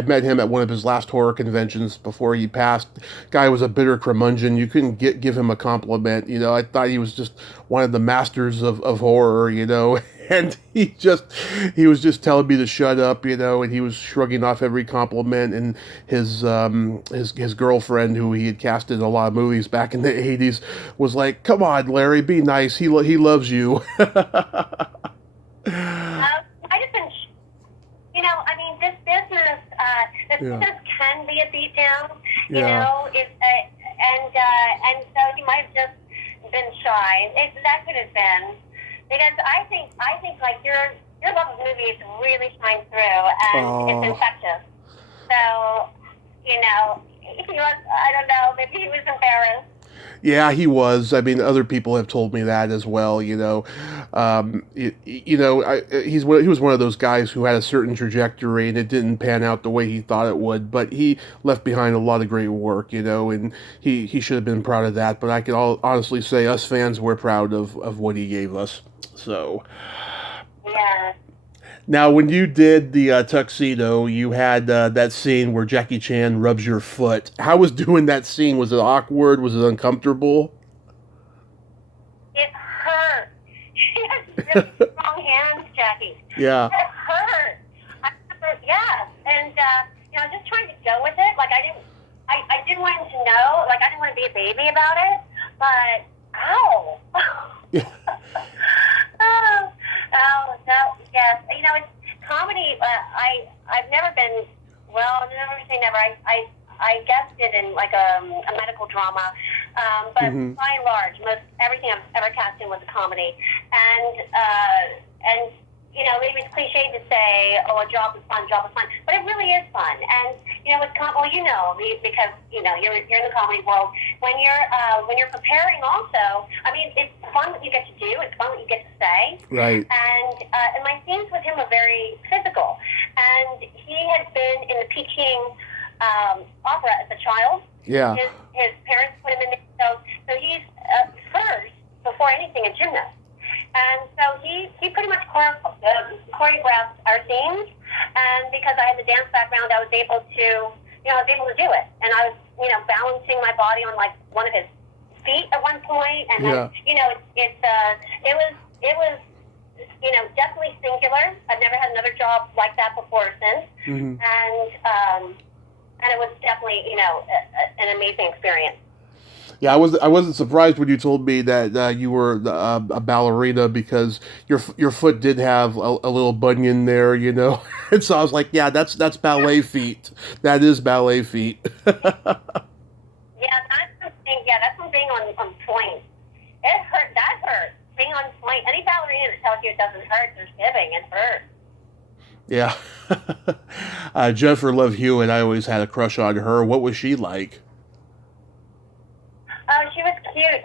met him at one of his last horror conventions before he passed. Guy was a bitter curmudgeon. You couldn't give him a compliment. I thought he was just one of the masters of horror, and he was just telling me to shut up, and he was shrugging off every compliment. And his girlfriend, who he had cast in a lot of movies back in the 80s, was like, "Come on, Larry, be nice. He loves you." I just been, this business can be a beatdown, and so you might have just been shy. That could have been, because I think like your love of movies really shines through, and it's infectious. So, he was, I don't know, maybe he was embarrassed. Yeah, he was. I mean, other people have told me that as well. He was one of those guys who had a certain trajectory, and it didn't pan out the way he thought it would. But he left behind a lot of great work, and he should have been proud of that. But I can honestly say, us fans were proud of what he gave us. So. Yeah. Now, when you did the Tuxedo, you had that scene where Jackie Chan rubs your foot. How was doing that scene? Was it awkward? Was it uncomfortable? It hurt. She has really strong hands, Jackie. Jackie. Yeah. It hurt. I remember, yes, and just trying to go with it. Like I didn't want him to know. Like I didn't want to be a baby about it. But ow. Yeah. Oh, no, yes. It's comedy. I've never been. Well, never say never. I guessed it in like a medical drama, but Mm-hmm. by and large, most everything I've ever cast in was a comedy, and maybe it's cliche to say, oh, a job is fun, but it really is fun, and with because you're in the comedy world when you're preparing also. I mean, it's fun what you get to do, it's fun what you get to say, Right. and my scenes with him are very physical, and he had been in the Peking opera as a child. Yeah. His parents put him in there, so he's first before anything a gymnast. And so he pretty much choreographed our scenes, and because I had the dance background, I was able to do it. And I was, balancing my body on like one of his feet at one point, and then, it was definitely singular. I've never had another job like that before or since, Mm-hmm. and it was definitely, an amazing experience. Yeah, I wasn't surprised when you told me that you were a ballerina because your foot did have a little bunion there, and so I was like, yeah, that's ballet feet. That is ballet feet. Yeah, that's something. Yeah, that's from being on point. It hurt. That hurt. Being on point. Any ballerina that tells you it doesn't hurt, they're fibbing. It hurts. Yeah. Jennifer Love Hewitt, I always had a crush on her. What was she like? Oh, she was cute.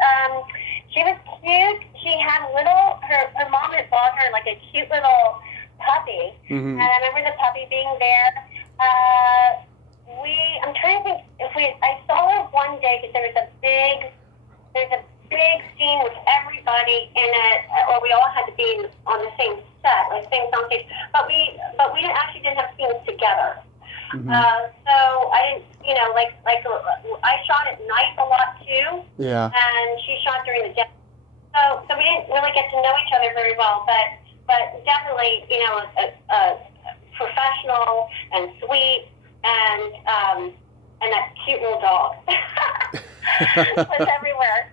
She was cute. She had her mom had bought her like a cute little puppy. Mm-hmm. And I remember the puppy being there. I'm trying to think I saw her one day because there's a big scene with everybody in it, or we all had to be on the same set, like same sound stage. But we didn't have scenes together. Mm-hmm. So I didn't, like I shot at night a lot too. Yeah. And she shot during the day. So we didn't really get to know each other very well, but definitely, a professional and sweet and that cute little dog was everywhere.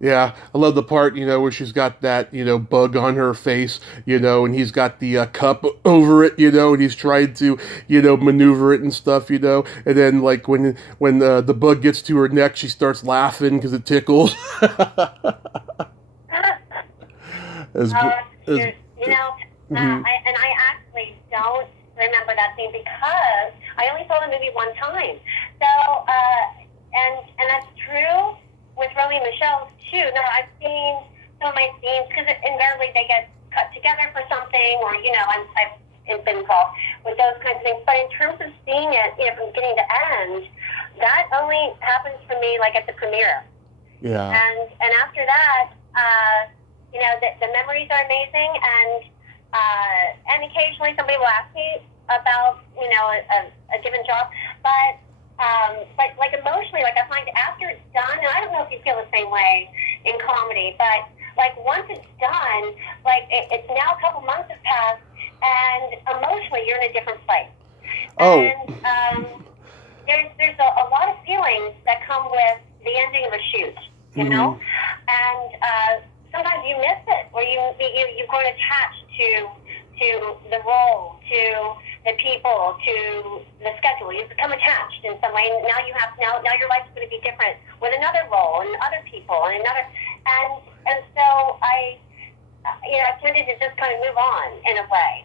Yeah, I love the part, where she's got that, bug on her face, and he's got the cup over it, and he's trying to, maneuver it and stuff, and then like when the bug gets to her neck, she starts laughing because it tickles. as, Cute. Mm-hmm. I actually don't remember that scene because I only saw the movie one time. So, and that's true with Romy and Michelle too. No, I've seen some of my scenes because invariably they get cut together for something, or I've been involved with those kinds of things. But in terms of seeing it, from beginning to end, that only happens for me like at the premiere. Yeah. And after that, the memories are amazing, and occasionally somebody will ask me about a given job, but like emotionally, like I find after it's done, and I don't know if you feel the same way in comedy, but like once it's done, like it's now a couple months have passed, and emotionally you're in a different place. Oh. And there's a lot of feelings that come with the ending of a shoot, Mm-hmm. and sometimes you miss it, or you've grown attached to the role, to the people, to the schedule. You've become attached in some way. And now now your life's going to be different with another role and other people and and so I tended to just kind of move on in a way.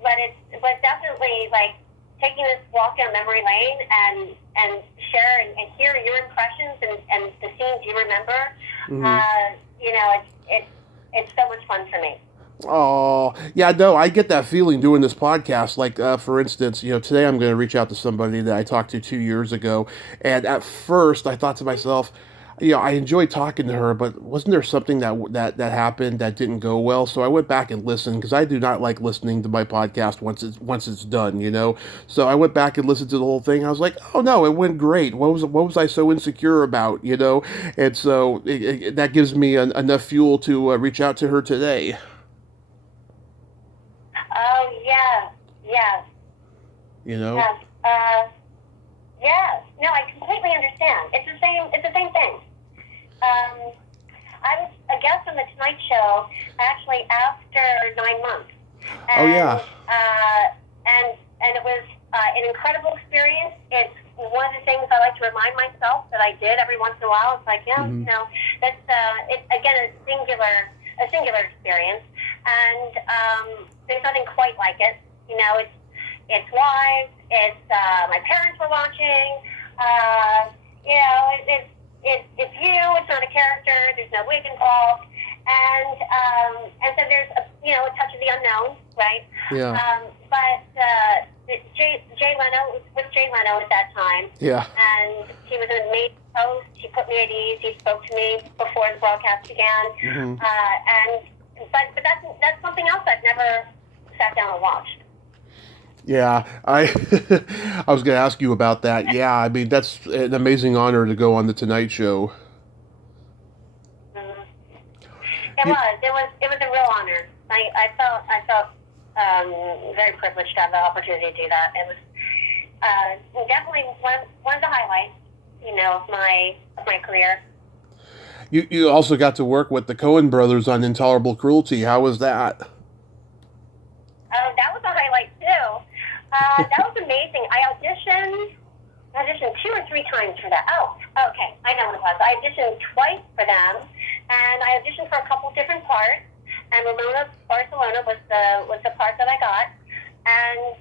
But it was definitely like taking this walk down memory lane and share and hear your impressions and the scenes you remember. Mm-hmm. It's so much fun for me. Oh, yeah, no, I get that feeling doing this podcast. Like, for instance, today I'm going to reach out to somebody that I talked to 2 years ago. And at first I thought to myself, I enjoyed talking to her, but wasn't there something that happened that didn't go well? So I went back and listened because I do not like listening to my podcast once it's done. So I went back and listened to the whole thing. I was like, oh no, it went great. What was I so insecure about? And so that gives me enough fuel to reach out to her today. you know? Yes. Yes. No, I completely understand. It's the same. It's the same thing. Um, I was a guest on the Tonight Show actually after 9 months, Oh, yeah. and it was an incredible experience. It's one of the things I like to remind myself that I did every once in a while. It's like, yeah, Mm-hmm. you know, that's it's again a singular experience, and there's nothing quite like it. You know, it's live. It's my parents were watching. You know, it's you. It's not a character. There's no wig involved, and so there's a touch of the unknown, right? Yeah. Jay Leno was with Jay Leno at that time, Yeah. and he was an amazing host. He put me at ease. He spoke to me before the broadcast began, Mm-hmm. but that's something else I've never sat down and watched. Yeah, I was going to ask you about that. Yeah, I mean that's an amazing honor to go on the Tonight Show. Mm-hmm. You, It was a real honor. I felt very privileged to have the opportunity to do that. It was definitely one of the highlights, you know, of my career. you also got to work with the Coen brothers on Intolerable Cruelty. How was that? That was a highlight too. That was amazing. I auditioned 2 or 3 times for that. Oh, okay, I know what it was. I auditioned twice for them, and I auditioned for a couple different parts. And Ramona Barcelona was the part that I got. And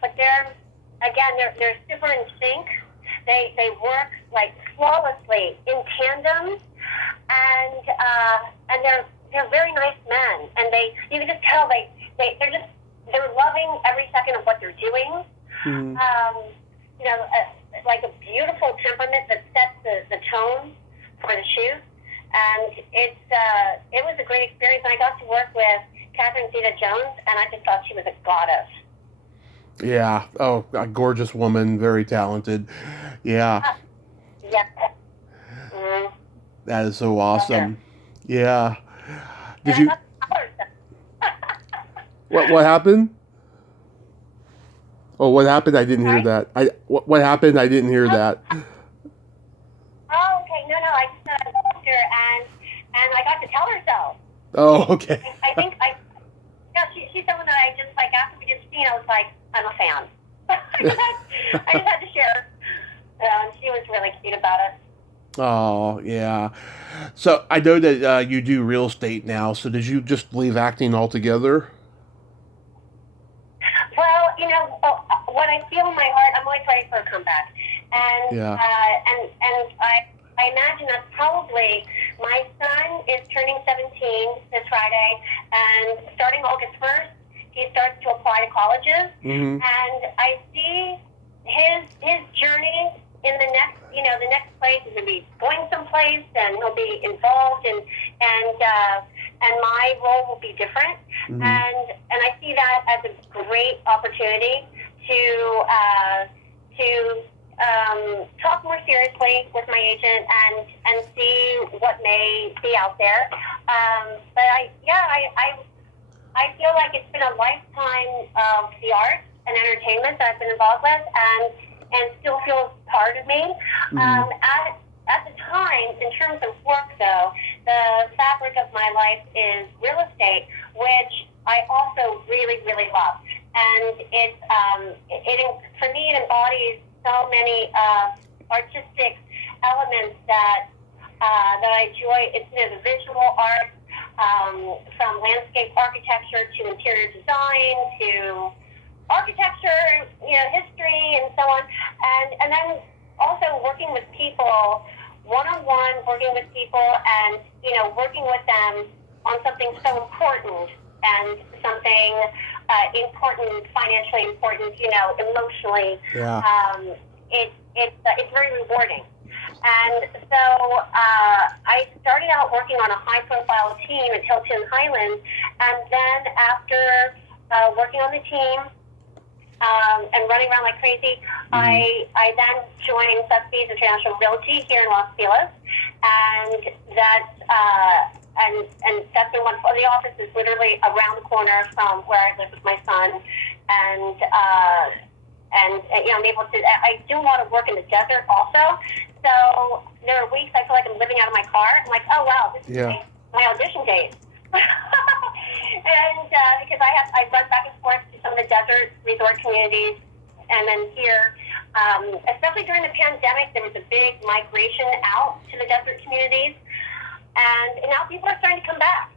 but they're super in sync. They work like flawlessly in tandem, and they're very nice men. And you can just tell they're loving every second of what they're doing. Mm-hmm. You know, like a beautiful temperament that sets the tone for the shoot. And it was a great experience. And I got to work with Catherine Zeta-Jones, and I just thought she was a goddess. Yeah. Oh, a gorgeous woman, very talented. Yeah, Yeah. Mm-hmm. that is so awesome. Yeah. And Did I you? got to tell her stuff. What happened? Oh, what happened? I didn't hear Sorry? that. What happened? I didn't hear Oh, that. okay. No. I just talked to her, and I got to tell her so. Oh, okay. I think she's someone that I just like after we did the scene, I was like, I'm a fan. I just had to share. And she was really cute about it. Oh, yeah. So I know that you do real estate now. So did you just leave acting altogether? Well, you know, what I feel in my heart, I'm always ready for a comeback, and Yeah. I imagine that's probably my son is turning 17 this Friday, and starting August 1st, he starts to apply to colleges, Mm-hmm. and I see his journey in the next place is going to be going someplace, and he'll be involved, and my role will be different, Mm-hmm. and I see that as a great opportunity to talk more seriously with my agent and see what may be out there. But I feel like it's been a lifetime of the arts and entertainment that I've been involved with, and still feels part of me. Mm-hmm. At the time, in terms of work, though, the fabric of my life is real estate, which I also really, really love. And for me, it embodies so many artistic elements that I enjoy. It's the visual art, from landscape architecture to interior design to architecture, history, and so on, and then also working with people one-on-one, working with people, and working with them on something so important and something important, financially important, emotionally. Yeah. It's very rewarding. And so I started out working on a high-profile team at Hilton Highlands, and then after working on the team and running around like crazy, Mm-hmm. I then joined Sotheby's International Realty here in Los Feliz, and that's been wonderful. The office is literally around the corner from where I live with my son, and and I'm able to. I do a lot of work in the desert also. So there are weeks I feel like I'm living out of my car. I'm like, oh wow, this is my audition days. And because I run back and forth to some of the desert resort communities, and then here, especially during the pandemic, there was a big migration out to the desert communities, and now people are starting to come back.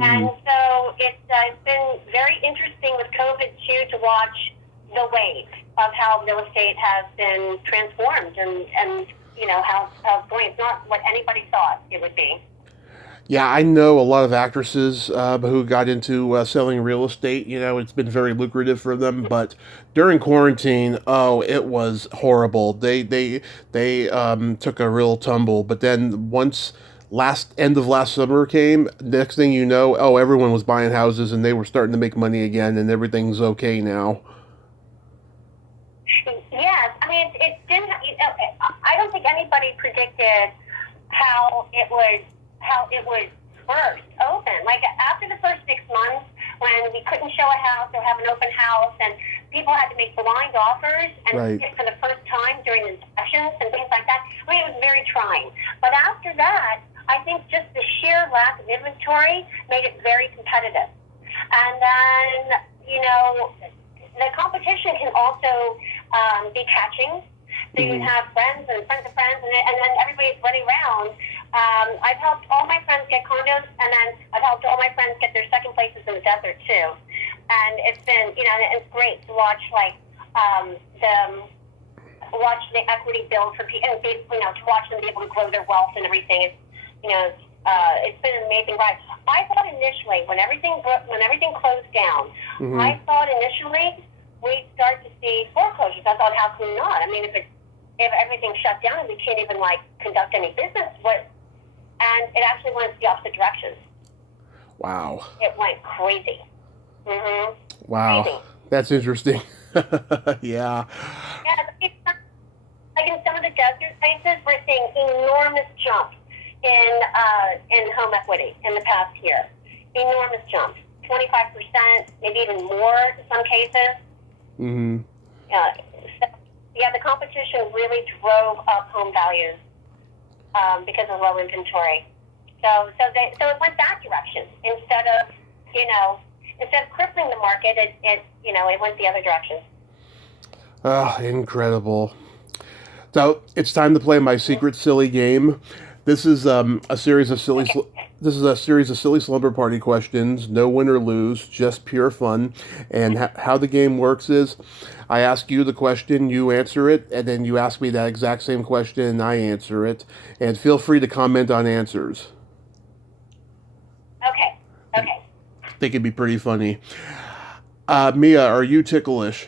And so it's been very interesting with COVID too to watch the wave of how real estate has been transformed, and how it's going. It's not what anybody thought it would be. Yeah, I know a lot of actresses who got into selling real estate. It's been very lucrative for them, but during quarantine, oh, it was horrible. They took a real tumble. But then once end of last summer came, next thing you know, oh, everyone was buying houses and they were starting to make money again, and everything's okay now. Yes, I mean it didn't. I don't think anybody predicted how it would burst open. Like after the first 6 months, when we couldn't show a house or have an open house, and people had to make blind offers and for the first time during inspections and things like that. I mean, it was very trying. But after that, I think just the sheer lack of inventory made it very competitive. And then, the competition can also be catching. So you have friends and friends of friends, and then everybody's running around. I've helped all my friends get condos, and then I've helped all my friends get their second places in the desert too. And it's been, it's great to watch watch the equity build for people, and to watch them be able to grow their wealth and everything. It's been an amazing ride. I thought initially, when everything closed down, I thought initially we'd start to see foreclosures. I thought, how come not? I mean, if everything's shut down and we can't even conduct any business, what? And it actually went the opposite direction. Wow. It went crazy. Wow. Crazy. That's interesting. Yeah. Yeah, like in some of the desert places, we're seeing enormous jumps in home equity in the past year. Enormous jumps. 25%, maybe even more in some cases. The competition really drove up home values because of low inventory. So it went that direction instead of crippling the market. It went the other direction. Oh, incredible. So it's time to play my secret silly game. This is a series of silly. This is a series of silly slumber party questions. No win or lose, just pure fun. And how the game works is, I ask you the question, you answer it, and then you ask me that exact same question, and I answer it. And feel free to comment on answers. Okay. I think it'd be pretty funny. Mia, are you ticklish?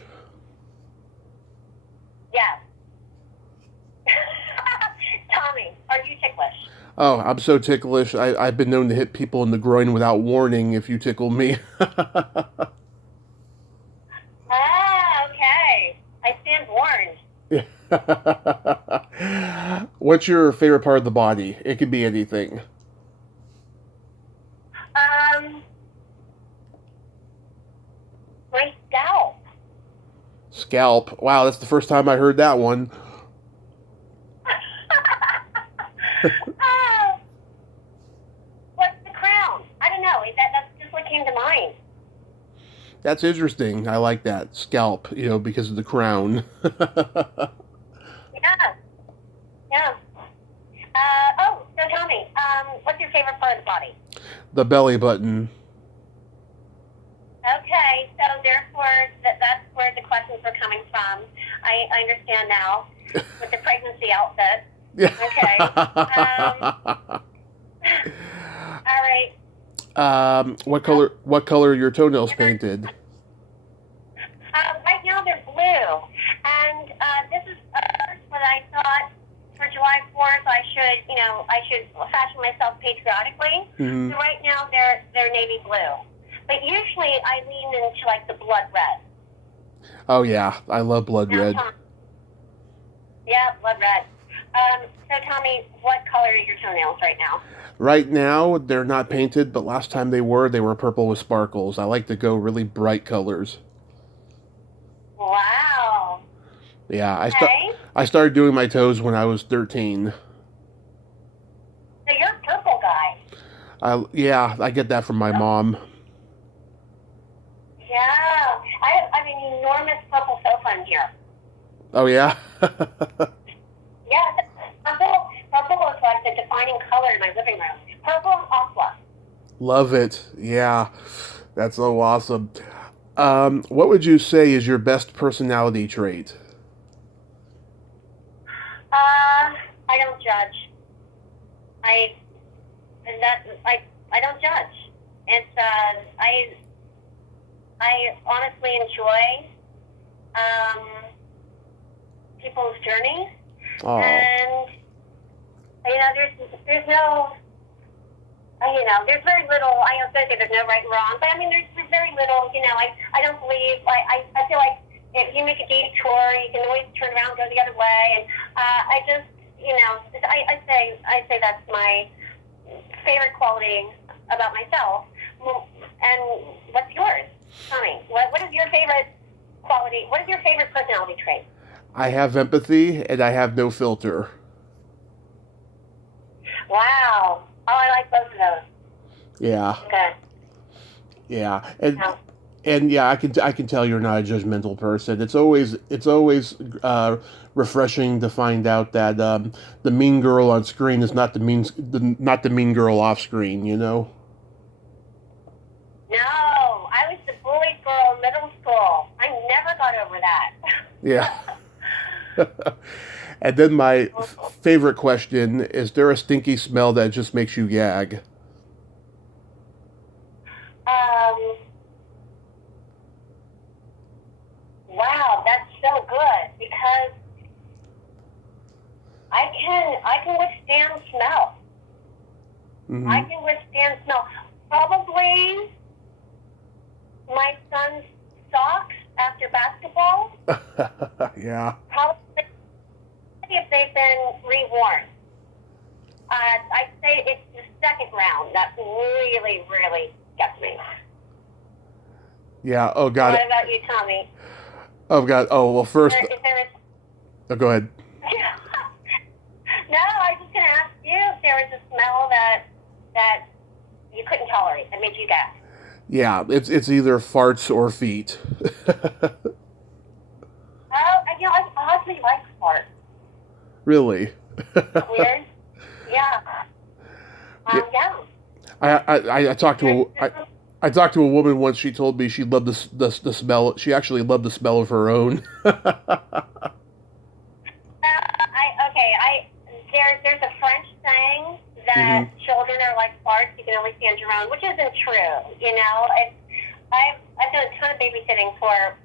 Yes. Tommy, are you ticklish? Oh, I'm so ticklish. I've been known to hit people in the groin without warning if you tickle me. Okay. I stand warned. What's your favorite part of the body? It could be anything. My scalp. Scalp. Wow, that's the first time I heard that one. What's the crown? I don't know. That's just what came to mind. That's interesting. I like that. Scalp, because of the crown. Yeah. So tell me, what's your favorite part of the body? The belly button. Okay, so therefore, that's where the questions were coming from. I understand now, with the pregnancy outfit. Yeah. Okay. All right. What color are your toenails painted? Right now they're blue, and this is what I thought for July 4th. I should fashion myself patriotically. So right now they're navy blue, but usually I lean into the blood red. Oh yeah, I love blood red. Yeah, blood red. So tell me, what color are your toenails right now? Right now, they're not painted, but last time they were purple with sparkles. I like to go really bright colors. Wow. Yeah, Okay. I started doing my toes when I was 13. So you're a purple guy. Yeah, I get that from my mom. Yeah. I have an enormous purple sofa in here. Oh yeah. Yeah. Purple is like the defining color in my living room. Purple and aqua. Love it. Yeah, that's so awesome. What would you say is your best personality trait? I don't judge. I and that I don't judge. It's I honestly enjoy people's journeys, Oh, and there's no there's very little. I don't think there's no right and wrong, but I mean there's very little. I don't believe. I feel like if you make a detour, you can always turn around and go the other way, and I just I say that's my favorite quality about myself. And what's yours? Tell me, what is your favorite quality? What is your favorite personality trait? I have empathy and I have no filter. Wow. Oh, I like both of those. Yeah, Good. yeah, Yeah. and yeah, I can tell you're not a judgmental person. It's always refreshing to find out that the mean girl on screen is not the mean girl off screen. You know. No, I was the bully girl in middle school. I never got over that. Yeah. And then my favorite question: is there a stinky smell that just makes you gag? um, wow, that's so good because I can withstand smell. I Hmm. can withstand smell. Probably my son's socks after basketball. Yeah. Probably if they've been reworn. I'd say it's the second round that really, really gets me. Yeah. Oh What God. about you, Tommy? Oh God. Oh well. First. If there is, Oh, go ahead. no, I was just gonna ask you if there was a smell that you couldn't tolerate that made you gag. Yeah. It's either farts or feet. Oh, I oddly like fart. Really. Weird. Yeah. Yeah. Yeah. I talked There's, to I talked to a woman once. She told me she loved the smell. She actually loved the smell of her own. there's a French saying that Hmm. children are like farts. You can only stand your own, which isn't true. I've done a ton of babysitting for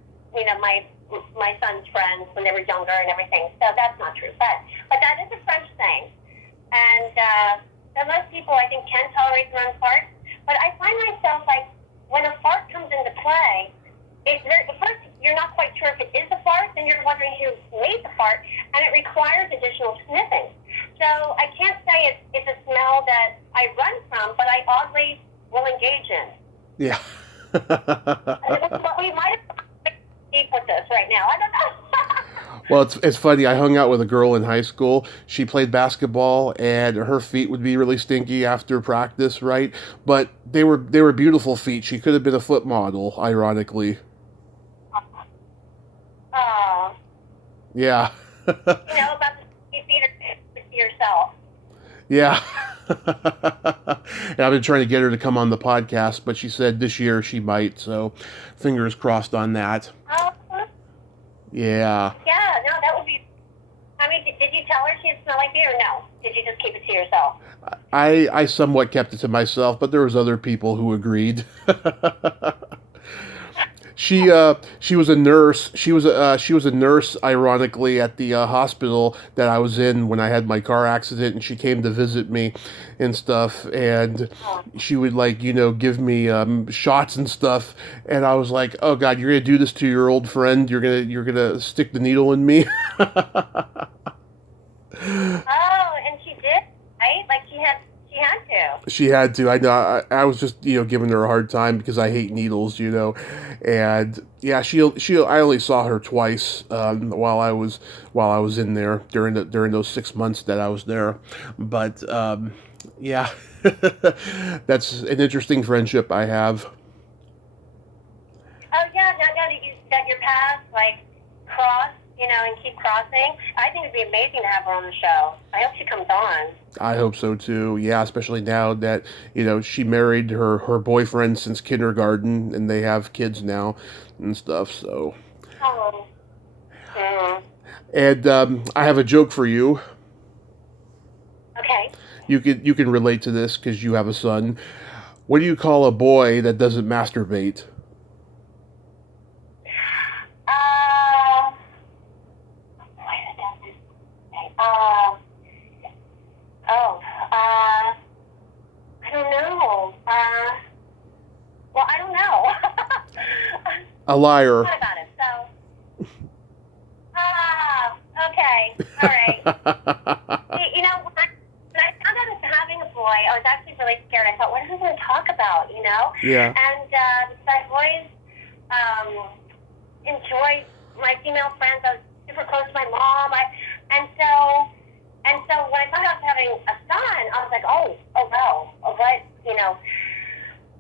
my son's friends when they were younger and everything. So that's not true, but that is a French saying, and so most people I think can tolerate their own farts. But I find myself like when a fart comes into play, at first you're not quite sure if it is a fart, then you're wondering who made the fart, and it requires additional sniffing. So I can't say it's a smell that I run from, but I oddly will engage in. Yeah. But we might have deep with this right now. I don't know. Well, it's funny. I hung out with a girl in high school. She played basketball, and her feet would be really stinky after practice, right? But they were beautiful feet. She could have been a foot model, ironically. Oh, Yeah. about the feet to yourself. Yeah. And I've been trying to get her to come on the podcast, but she said this year she might. So, fingers crossed on that. Oh, Yeah. yeah, no, that would be. I mean, did you tell her she'd smell like me or no? Did you just keep it to yourself? I somewhat kept it to myself, but there was other people who agreed. She was a nurse. She was a nurse, ironically, at the hospital that I was in when I had my car accident, and she came to visit me and stuff. And Oh. she would give me shots and stuff. And I was like, oh God, you're gonna do this to your old friend? You're gonna stick the needle in me? Oh, and she did, right? Like she had to. She had to. I know. I was just giving her a hard time because I hate needles, and yeah, she. I only saw her twice while I was in there during those 6 months that I was there, but yeah, that's an interesting friendship I have. Oh yeah, now that your paths like cross, and keep crossing, I think it'd be amazing to have her on the show. I hope she comes on. I hope so too. Yeah, especially now that she married her boyfriend since kindergarten, and they have kids now and stuff. So, Oh. Mm. and I have a joke for you. Okay. You can relate to this because you have a son. What do you call a boy that doesn't masturbate? Uh, wait a minute. Oh, I don't know. Well, I don't know. A liar. What about it? So, okay, all right. When I found out I was having a boy, I was actually really scared. I thought, what are we going to talk about, Yeah. And because I've always enjoyed my female friends. I was super close to my mom. And so when I found out I was having a son, I was like, oh well, what,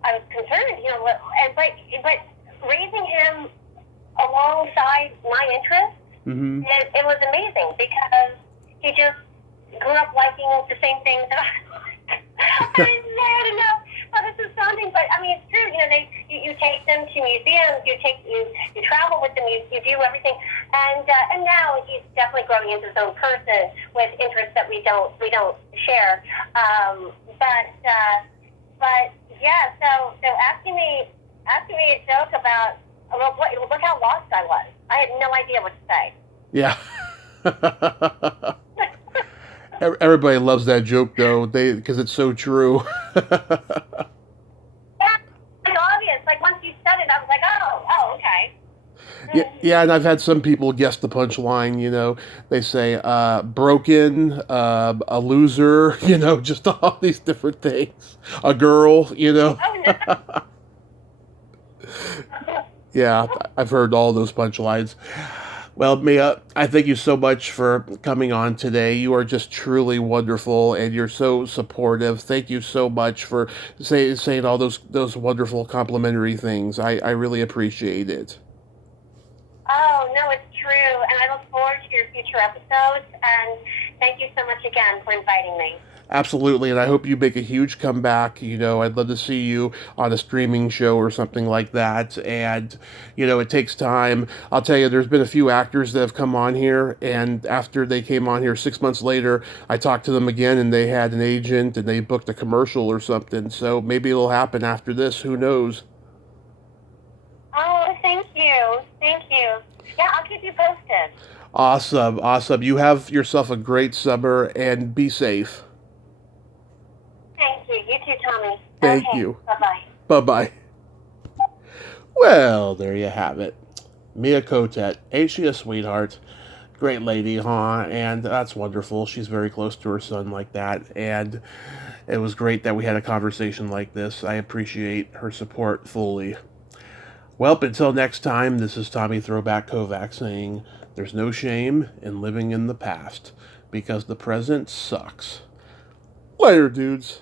I was concerned, but raising him alongside my interests, Mm-hmm. it was amazing because he just grew up liking the same things that I like. I don't know how this is sounding, but I mean it's true. You take them to museums, you travel with them, you do everything, and now he's definitely growing into his own person with interests that we don't share. But yeah, so asking me a joke about look how lost I was. I had no idea what to say. Yeah. Everybody loves that joke though, because it's so true. Yeah, it's obvious. Like once you said it, I was like, oh, okay. Yeah, yeah, and I've had some people guess the punchline. They say broken, a loser. Just all these different things. A girl. Oh no. Yeah, I've heard all those punchlines. Well, Mia, I thank you so much for coming on today. You are just truly wonderful, and you're so supportive. Thank you so much for saying all those wonderful complimentary things. I really appreciate it. Oh no, it's true, and I look forward to your future episodes. And thank you so much again for inviting me. Absolutely, and I hope you make a huge comeback. I'd love to see you on a streaming show or something like that. And, it takes time. I'll tell you, there's been a few actors that have come on here, and after they came on here 6 months later, I talked to them again, and they had an agent, and they booked a commercial or something. So maybe it'll happen after this. Who knows? Oh, thank you. Thank you. Yeah, I'll keep you posted. Awesome, awesome. You have yourself a great summer, and be safe. Thank you. You too, Tommy. Thank Okay. you. Bye-bye. Bye-bye. Well, there you have it. Mia Cottet. Ain't she a sweetheart? Great lady, huh? And that's wonderful. She's very close to her son like that. And it was great that we had a conversation like this. I appreciate her support fully. Well, until next time, this is Tommy Throwback Kovac saying there's no shame in living in the past because the present sucks. Later, dudes.